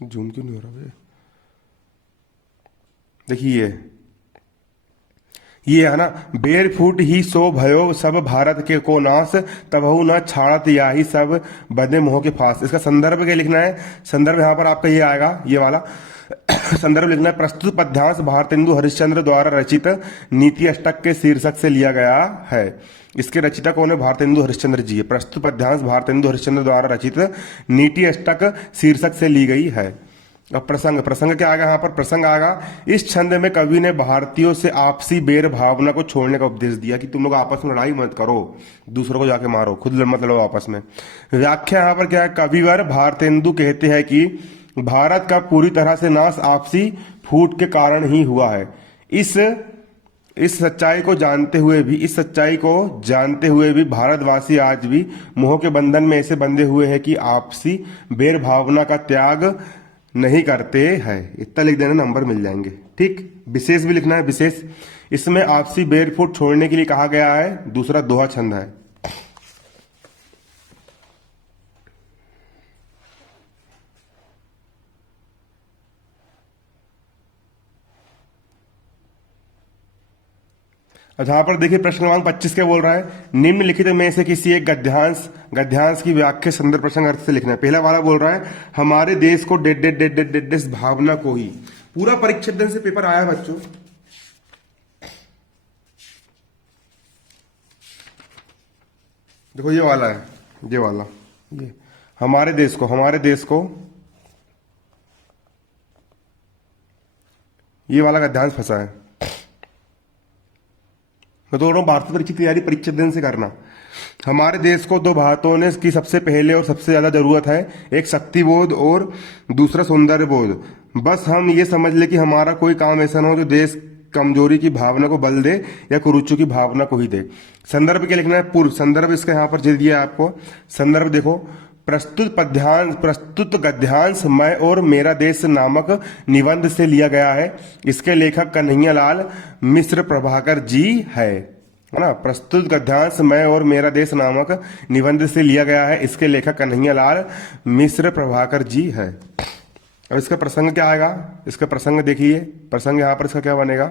जूम क्यों नहीं हो रहा भाई? देखिए ये है ना, बेर फूट ही सो भयो सब भारत के को नाश, तबहु न छाड़त याही सब बदे मोह के फास। इसका संदर्भ क्या लिखना है? संदर्भ यहाँ पर आपका ये आएगा, ये वाला संदर्भ लिखना है। प्रस्तुत पद्यांश भारतेंदु हरिश्चंद्र द्वारा रचित नीति अष्टक के शीर्षक से लिया गया है। इसके रचिता कौन है? भारतेंदु हरिश्चंद्र जी है। प्रस्तुत पद्यांश भारतेंदु हरिश्चंद्र द्वारा रचित नीति अष्टक शीर्षक से ली गई है। अब प्रसंग क्या आएगा यहाँ पर? प्रसंग आएगा, इस छंद में कवि ने भारतीयों से आपसी बैर भावना को छोड़ने का उपदेश दिया कि तुम लोग आपस में लड़ाई मत करो, दूसरों को जाके मारो, खुद मत लड़ो आपस में। व्याख्या यहाँ पर क्या है? कविवर भारतेंदु कहते हैं कि भारत का पूरी तरह से नाश आपसी फूट के कारण ही हुआ है। इस सच्चाई को जानते हुए भी भारतवासी आज भी मोह के बंधन में ऐसे बंधे हुए हैं कि आपसी बैर भावना का त्याग नहीं करते हैं। इतना लिख देना, नंबर मिल जाएंगे। ठीक। ठीक। विशेष भी लिखना है, विशेष। इसमें आपसी बेरफुट छोड़ने के लिए कहा गया है, दूसरा दोहा छंद है। अच्छा, यहाँ पर देखिए प्रश्न क्रमांक 25 क्या बोल रहा है, निम्नलिखित में से किसी एक गद्यांश गद्यांश की व्याख्या संदर्भ प्रसंग अर्थ से लिखना है। पहला वाला बोल रहा है हमारे देश को dead dead dead dead dead भावना को ही। पूरा परिच्छेदन से पेपर आया बच्चों। देखो ये वाला है, ये वाला, ये हमारे देश को, हमारे देश को, ये वाला गद्यांश फंसा है। मैं तो बोल रहा हूँ भारतीय परीक्षा की तैयारी परिच्छेदन से करना। हमारे देश को दो बातों ने की सबसे पहले और सबसे ज्यादा जरूरत है, एक शक्ति बोध और दूसरा सौंदर्य बोध। बस हम ये समझ ले कि हमारा कोई काम ऐसा ना हो जो देश कमजोरी की भावना को बल दे या कुरुचि की भावना को ही दे। संदर्भ क्या लिखना है, पूर्व संदर्भ इसका यहाँ पर दे दिया है आपको। संदर्भ देखो, प्रस्तुत गद्यांश मैं और मेरा देश नामक निबंध से लिया गया है। इसके लेखक कन्हैयालाल मिश्र प्रभाकर जी है ना। प्रस्तुत गद्यांश मैं और मेरा देश नामक निबंध से लिया गया है। इसके लेखक कन्हैयालाल मिश्र प्रभाकर जी है। अब इसका प्रसंग क्या आएगा, इसका प्रसंग देखिए, प्रसंग यहां पर इसका क्या बनेगा,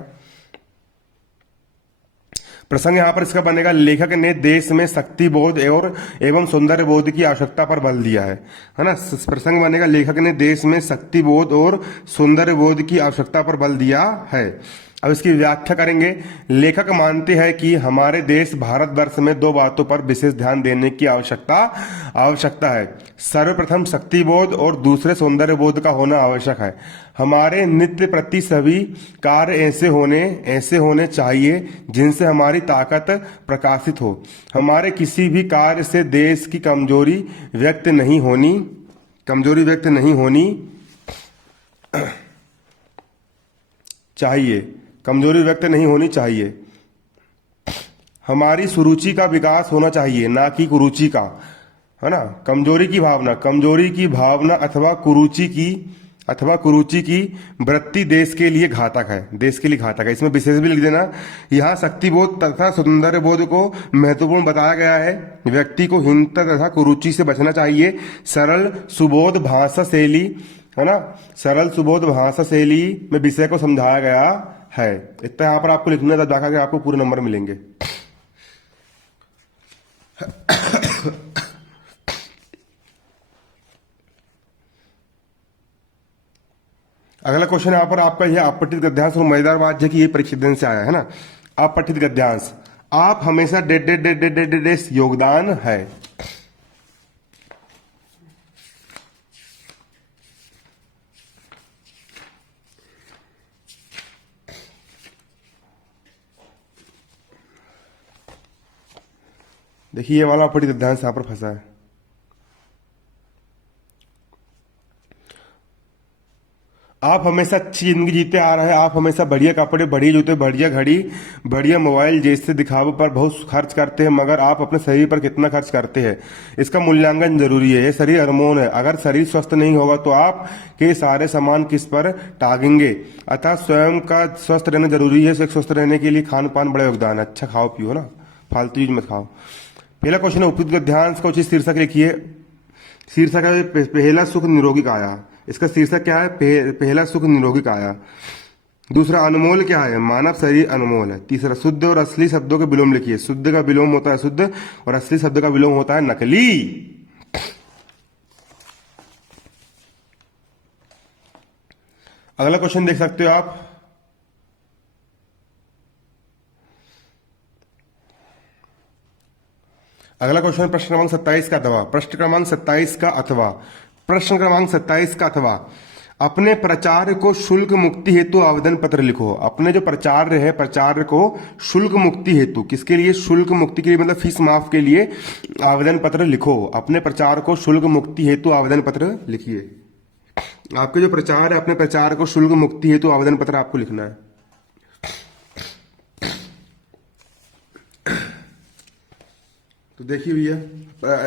प्रसंग यहां पर इसका बनेगा लेखक ने देश में शक्ति बोध और एवं सौंदर्य बोध की आवश्यकता पर बल दिया है ना। प्रसंग बनेगा लेखक ने देश में शक्ति बोध और सौंदर्य बोध की आवश्यकता पर बल दिया है। अब इसकी व्याख्या करेंगे। लेखक मानते हैं कि हमारे देश भारतवर्ष में दो बातों पर विशेष ध्यान देने की आवश्यकता है। सर्वप्रथम शक्ति बोध और दूसरे सौंदर्य बोध का होना आवश्यक है। हमारे नित्य प्रति सभी कार्य ऐसे होने चाहिए जिनसे हमारी ताकत प्रकाशित हो। हमारे किसी भी कार्य से देश की कमजोरी व्यक्त नहीं होनी चाहिए। हमारी सुरुचि का विकास होना चाहिए, ना कि कुरुचि का, है ना। कमजोरी की भावना अथवा कुरुचि की वृत्ति देश के लिए घातक है। इसमें विशेष भी लिख देना। यहाँ शक्ति बोध तथा सौंदर्य बोध को महत्वपूर्ण बताया गया है। व्यक्ति को हीनता तथा कुरुचि से बचना चाहिए। सरल सुबोध भाषा शैली, है ना, सरल सुबोध भाषा शैली में विषय को समझाया गया है। इतना यहाँ पर आपको लिखना था, जाकर के आपको पूरे नंबर मिलेंगे। अगला क्वेश्चन यहाँ पर आपका यह अपठित गद्यांश और मजेदार बात है कि ये परिच्छेदन से आया है ना। अपठित गद्यांश, आप हमेशा dead dead dead dead dead dead योगदान है। देखिए ये वाला अपठित गद्यांश यहाँ पर फंसा है। आप हमेशा अच्छी जिंदगी जीते आ रहे हैं। आप हमेशा बढ़िया कपड़े, बढ़िया जूते, बढ़िया घड़ी, बढ़िया मोबाइल जैसे दिखावे पर बहुत खर्च करते हैं, मगर आप अपने शरीर पर कितना खर्च करते हैं, इसका मूल्यांकन जरूरी है। ये शरीर हार्मोन है। अगर शरीर स्वस्थ नहीं होगा तो आप के सारे सामान किस पर टागेंगे। अतः स्वयं का स्वस्थ रहना जरूरी है। स्वस्थ रहने के लिए खान पान बड़ा योगदान है। अच्छा खाओ पियो ना, फालतू चीज मत खाओ। पहला क्वेश्चन है उपयुक्त गद्यांश का उचित शीर्षक लिखिए। शीर्षक है पहला सुख निरोगी काया। इसका शीर्षक क्या है, पहला सुख निरोगी काया। दूसरा अनमोल क्या है, मानव शरीर अनमोल है। तीसरा शुद्ध और असली शब्दों के विलोम लिखिए। शुद्ध का विलोम होता है शुद्ध और असली शब्द का विलोम होता है नकली। अगला क्वेश्चन देख सकते हो आप। अगला क्वेश्चन प्रश्न क्रमांक 27 का अथवा प्रश्न क्रमांक 27 का अथवा अपने प्राचार्य को शुल्क मुक्ति हेतु आवेदन पत्र लिखो। अपने जो प्राचार्य है, प्राचार्य को शुल्क मुक्ति हेतु, किसके लिए, शुल्क मुक्ति के लिए, मतलब फीस माफ के लिए आवेदन पत्र लिखो। अपने प्राचार्य को शुल्क मुक्ति हेतु आवेदन पत्र लिखिए। आपके जो प्राचार्य है, अपने प्राचार्य को शुल्क मुक्ति हेतु आवेदन पत्र आपको लिखना है। तो देखिए भैया,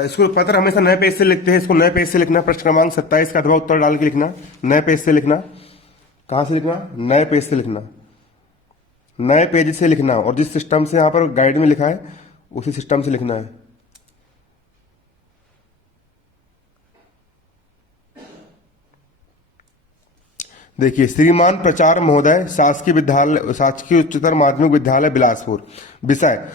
इसको पत्र हमेशा नए पेज से लिखते हैं। इसको नए पेज से लिखना। प्रश्न क्रमांक 27 का अथवा उत्तर डाल के लिखना, नए पेज से लिखना। कहाँ से लिखना, नए पेज से लिखना, नए पेज से लिखना, और जिस सिस्टम से यहाँ पर गाइड में लिखा है उसी सिस्टम से लिखना है। देखिए, श्रीमान प्रचार महोदय, शासकीय उच्चतर माध्यमिक विद्यालय बिलासपुर। विषय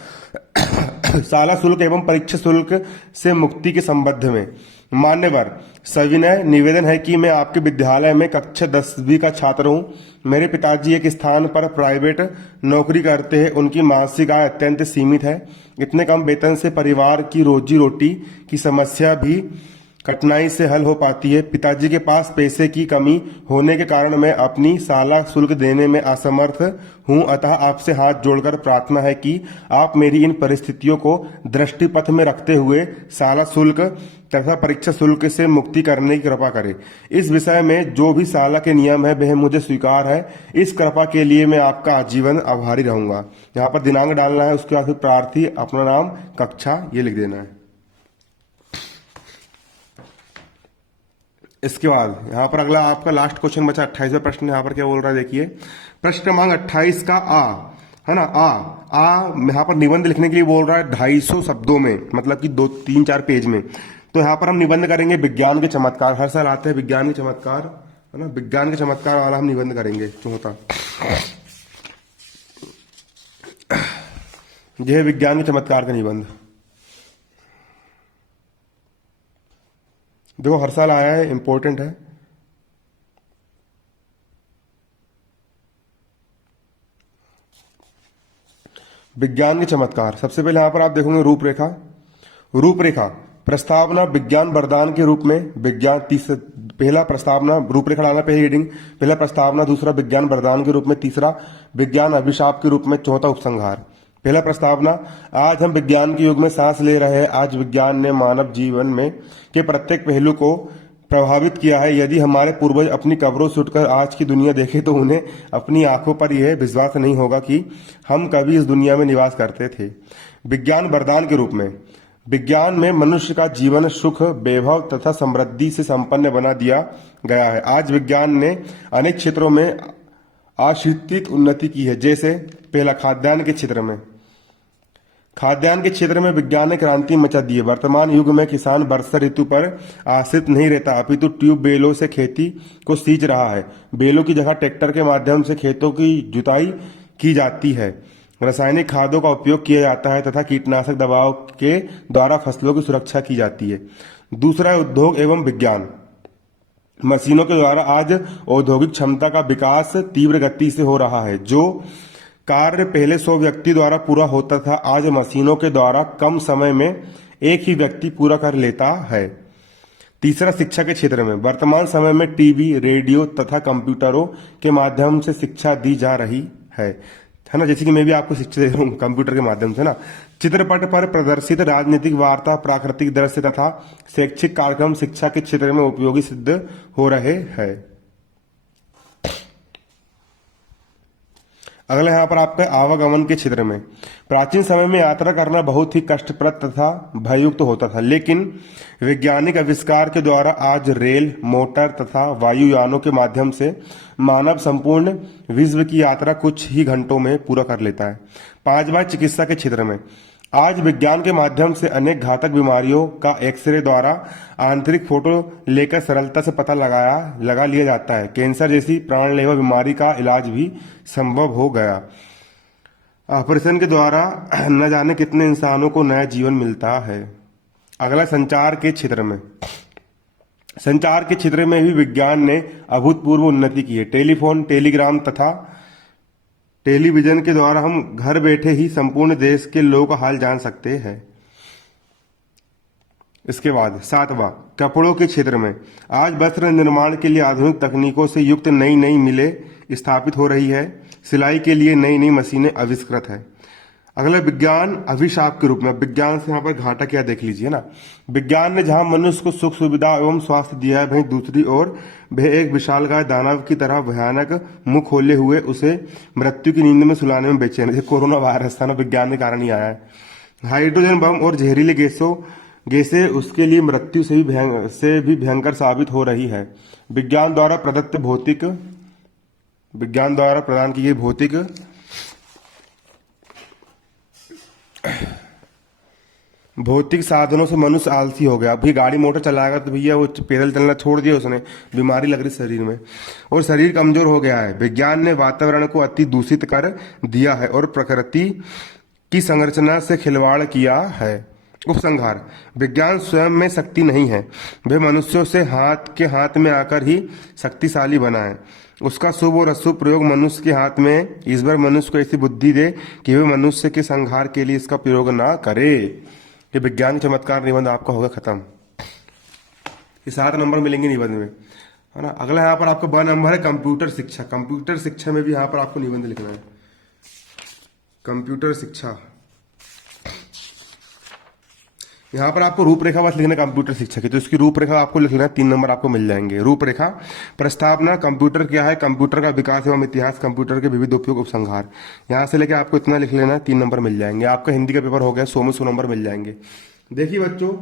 शाला शुल्क एवं परीक्षा शुल्क से मुक्ति के संबंध में। मान्यवर, सविनय निवेदन है कि मैं आपके विद्यालय में कक्षा 10वीं का छात्र हूं। मेरे पिताजी एक स्थान पर प्राइवेट नौकरी करते हैं। उनकी मासिक आय अत्यंत सीमित है। इतने कम वेतन से परिवार की रोजी रोटी की समस्या भी कठिनाई से हल हो पाती है। पिताजी के पास पैसे की कमी होने के कारण मैं अपनी शाला शुल्क देने में असमर्थ हूं। अतः आपसे हाथ जोड़कर प्रार्थना है कि आप मेरी इन परिस्थितियों को दृष्टिपथ में रखते हुए शाला शुल्क तथा परीक्षा शुल्क से मुक्ति करने की कृपा करें। इस विषय में जो भी शाला के नियम है वह मुझे स्वीकार है। इस कृपा के लिए मैं आपका आजीवन आभारी रहूंगा। यहाँ पर दिनांक डालना है, उसके बाद फिर प्रार्थी, अपना नाम, कक्षा ये लिख देना है। इसके बाद यहाँ पर अगला आपका लास्ट क्वेश्चन बचा 28वां प्रश्न। यहाँ पर क्या बोल रहा है, देखिए प्रश्न क्रमांक 28 का आ है ना, आ यहाँ पर निबंध लिखने के लिए बोल रहा है 250 शब्दों में, मतलब कि 2-3-4 पेज में। तो यहाँ पर हम निबंध करेंगे विज्ञान के चमत्कार। हर साल आते हैं विज्ञान के चमत्कार, है ना, विज्ञान के चमत्कार वाला हम निबंध करेंगे। चौथा यह है विज्ञान के चमत्कार का निबंध। देखो हर साल आया है, इंपॉर्टेंट है। विज्ञान के चमत्कार। सबसे पहले यहां पर आप देखोगे रूपरेखा। रूपरेखा प्रस्तावना विज्ञान वरदान के रूप में, पहला प्रस्तावना, रूपरेखा डालना पहली रीडिंग, पहला प्रस्तावना, दूसरा विज्ञान वरदान के रूप में, तीसरा विज्ञान अभिशाप के रूप में, चौथा उपसंहार। पहला प्रस्तावना, आज हम विज्ञान के युग में सांस ले रहे हैं। आज विज्ञान ने मानव जीवन में के प्रत्येक पहलू को प्रभावित किया है। यदि हमारे पूर्वज अपनी कब्रों से उठकर आज की दुनिया देखें तो उन्हें अपनी आंखों पर यह विश्वास नहीं होगा कि हम कभी इस दुनिया में निवास करते थे। विज्ञान वरदान के रूप में, विज्ञान में मनुष्य का जीवन सुख, वैभव तथा समृद्धि से संपन्न बना दिया गया है। आज विज्ञान ने अनेक क्षेत्रों में आश्चर्यजनक उन्नति की है। जैसे पहला, खाद्यान्न के क्षेत्र में। खाद्यान्न के क्षेत्र में विज्ञान ने क्रांति मचा दी है। वर्तमान युग में किसान वर्षा ऋतु पर आश्रित नहीं रहता, अपितु ट्यूब बेलों से खेती को सींच रहा है। बेलों की जगह ट्रैक्टर के माध्यम से खेतों की जुताई की जाती है। रासायनिक खादों का उपयोग किया जाता है तथा कीटनाशक दवाओं के द्वारा फसलों की सुरक्षा की जाती है। दूसरा है उद्योग एवं विज्ञान। मशीनों के द्वारा आज औद्योगिक क्षमता का विकास तीव्र गति से हो रहा है। जो कार्य पहले 100 व्यक्ति द्वारा पूरा होता था, आज मशीनों के द्वारा कम समय में एक ही व्यक्ति पूरा कर लेता है। तीसरा, शिक्षा के क्षेत्र में। वर्तमान समय में टीवी, रेडियो तथा कंप्यूटरों के माध्यम से शिक्षा दी जा रही है ना, जैसे कि मैं भी आपको शिक्षा दे रहा हूँ कंप्यूटर के माध्यम से ना। चित्रपट पर प्रदर्शित राजनीतिक वार्ता, प्राकृतिक दृश्य तथा शैक्षिक कार्यक्रम शिक्षा के क्षेत्र में उपयोगी सिद्ध हो रहे हैं। अगला यहाँ पर आपका आवागमन के क्षेत्र में। प्राचीन समय में यात्रा करना बहुत ही कष्टप्रद तथा भययुक्त होता था, लेकिन वैज्ञानिक आविष्कार के द्वारा आज रेल, मोटर तथा वायुयानों के माध्यम से मानव संपूर्ण विश्व की यात्रा कुछ ही घंटों में पूरा कर लेता है। पांचवा, चिकित्सा के क्षेत्र में। आज विज्ञान के माध्यम से अनेक घातक बीमारियों का एक्सरे द्वारा आंतरिक फोटो लेकर सरलता से पता लगा लिया जाता है। कैंसर जैसी प्राणलेवा बीमारी का इलाज भी संभव हो गया। ऑपरेशन के द्वारा न जाने कितने इंसानों को नया जीवन मिलता है। अगला, संचार के क्षेत्र में। संचार के क्षेत्र में भी विज्ञान ने अभूतपूर्व उन्नति की है। टेलीफोन, टेलीग्राम तथा टेलीविजन के द्वारा हम घर बैठे ही संपूर्ण देश के लोगों का हाल जान सकते हैं। इसके बाद 7वां, कपड़ों के क्षेत्र में। आज वस्त्र निर्माण के लिए आधुनिक तकनीकों से युक्त नई नई मिलें स्थापित हो रही है। सिलाई के लिए नई नई मशीनें आविष्कृत है। अगला, विज्ञान अभिशाप के रूप में। विज्ञान से यहाँ पर घाटा क्या देख लीजिए ना। विज्ञान ने जहां मनुष्य को सुख सुविधा एवं स्वास्थ्य दिया है, वहीं दूसरी ओर वह एक विशालकाय दानव की तरह भयानक मुंह खोले हुए उसे मृत्यु की नींद में सुलाने में बेचैन। जैसे कोरोना वायरस था ना, विज्ञान के कारण ही आया है। हाइड्रोजन बम और जहरीले गैसें उसके लिए मृत्यु से भी भयंकर साबित हो रही है। विज्ञान द्वारा प्रदत्त भौतिक विज्ञान द्वारा प्रदान की गई भौतिक साधनों से मनुष्य आलसी हो गया। अभी गाड़ी मोटर चलाएगा तो भैया वो पैदल चलना छोड़ दिया उसने, बीमारी लग रही शरीर में और शरीर कमजोर हो गया है। विज्ञान ने वातावरण को अति दूषित कर दिया है और प्रकृति की संरचना से खिलवाड़ किया है। उपसंहार, विज्ञान स्वयं में शक्ति नहीं है, वह मनुष्यों से हाथ के हाथ में आकर ही शक्तिशाली बना है। उसका शुभ और अशुभ प्रयोग मनुष्य के हाथ में। ईश्वर मनुष्य को ऐसी बुद्धि दे कि वह मनुष्य के संहार के लिए इसका प्रयोग ना करे। ये विज्ञान चमत्कार निबंध आपका होगा खत्म। ये 7 नंबर मिलेंगे निबंध में, है ना। अगला यहाँ पर आपका 2 नंबर है कंप्यूटर शिक्षा। कंप्यूटर शिक्षा में भी यहाँ पर आपको निबंध लिखना है। कंप्यूटर शिक्षा, यहाँ पर आपको रूपरेखा बस लिखना है कंप्यूटर शिक्षा की, तो इसकी रूपरेखा आपको लिखना है। 3 नंबर आपको मिल जाएंगे। रूपरेखा, प्रस्तावना, कंप्यूटर क्या है, कंप्यूटर का विकास एवं इतिहास, कंप्यूटर के विविध उपयोग, उपसंहार। यहाँ से लेके आपको इतना लिख लेना है, 3 नंबर मिल जाएंगे। आपका हिंदी का पेपर हो गया, 100 में 100 नंबर मिल जाएंगे। देखिए बच्चों,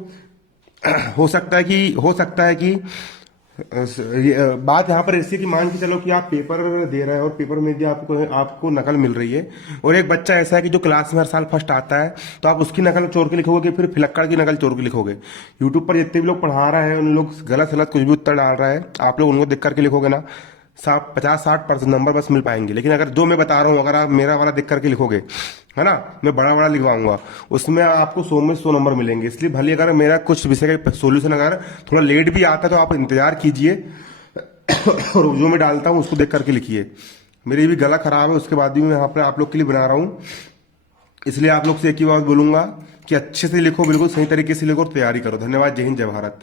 हो सकता है कि बात यहाँ पर ऐसी कि मान के चलो कि आप पेपर दे रहे हैं और पेपर में भी आपको नकल मिल रही है, और एक बच्चा ऐसा है कि जो क्लास में हर साल फर्स्ट आता है, तो आप उसकी नकल चोर के लिखोगे, फिर फिलक्कड़ की नकल चोर के लिखोगे। यूट्यूब पर जितने भी लोग पढ़ा रहे हैं उन लोग गलत सलत कुछ भी उत्तर डाल रहा है, आप लोग उनको देख करके लिखोगे ना, 50-60% नंबर बस मिल पाएंगे। लेकिन अगर जो मैं बता रहा हूँ, अगर आप मेरा वाला देख करके लिखोगे, है ना, मैं बड़ा बड़ा लिखवाऊंगा, उसमें आपको 100 में 100 नंबर मिलेंगे। इसलिए भले अगर मेरा कुछ विषय का सोल्यूशन अगर थोड़ा लेट भी आता है तो आप इंतजार कीजिए और जो मैं डालता हूँ उसको देख करके लिखिए। मेरी भी गला खराब है, उसके बाद भी मैं यहाँ पर आप लोग के लिए बना रहा हूँ। इसलिए आप लोग से एक ही बात बोलूंगा कि अच्छे से लिखो, बिल्कुल सही तरीके से लिखो और तैयारी करो। धन्यवाद। जय हिंद, जय भारत।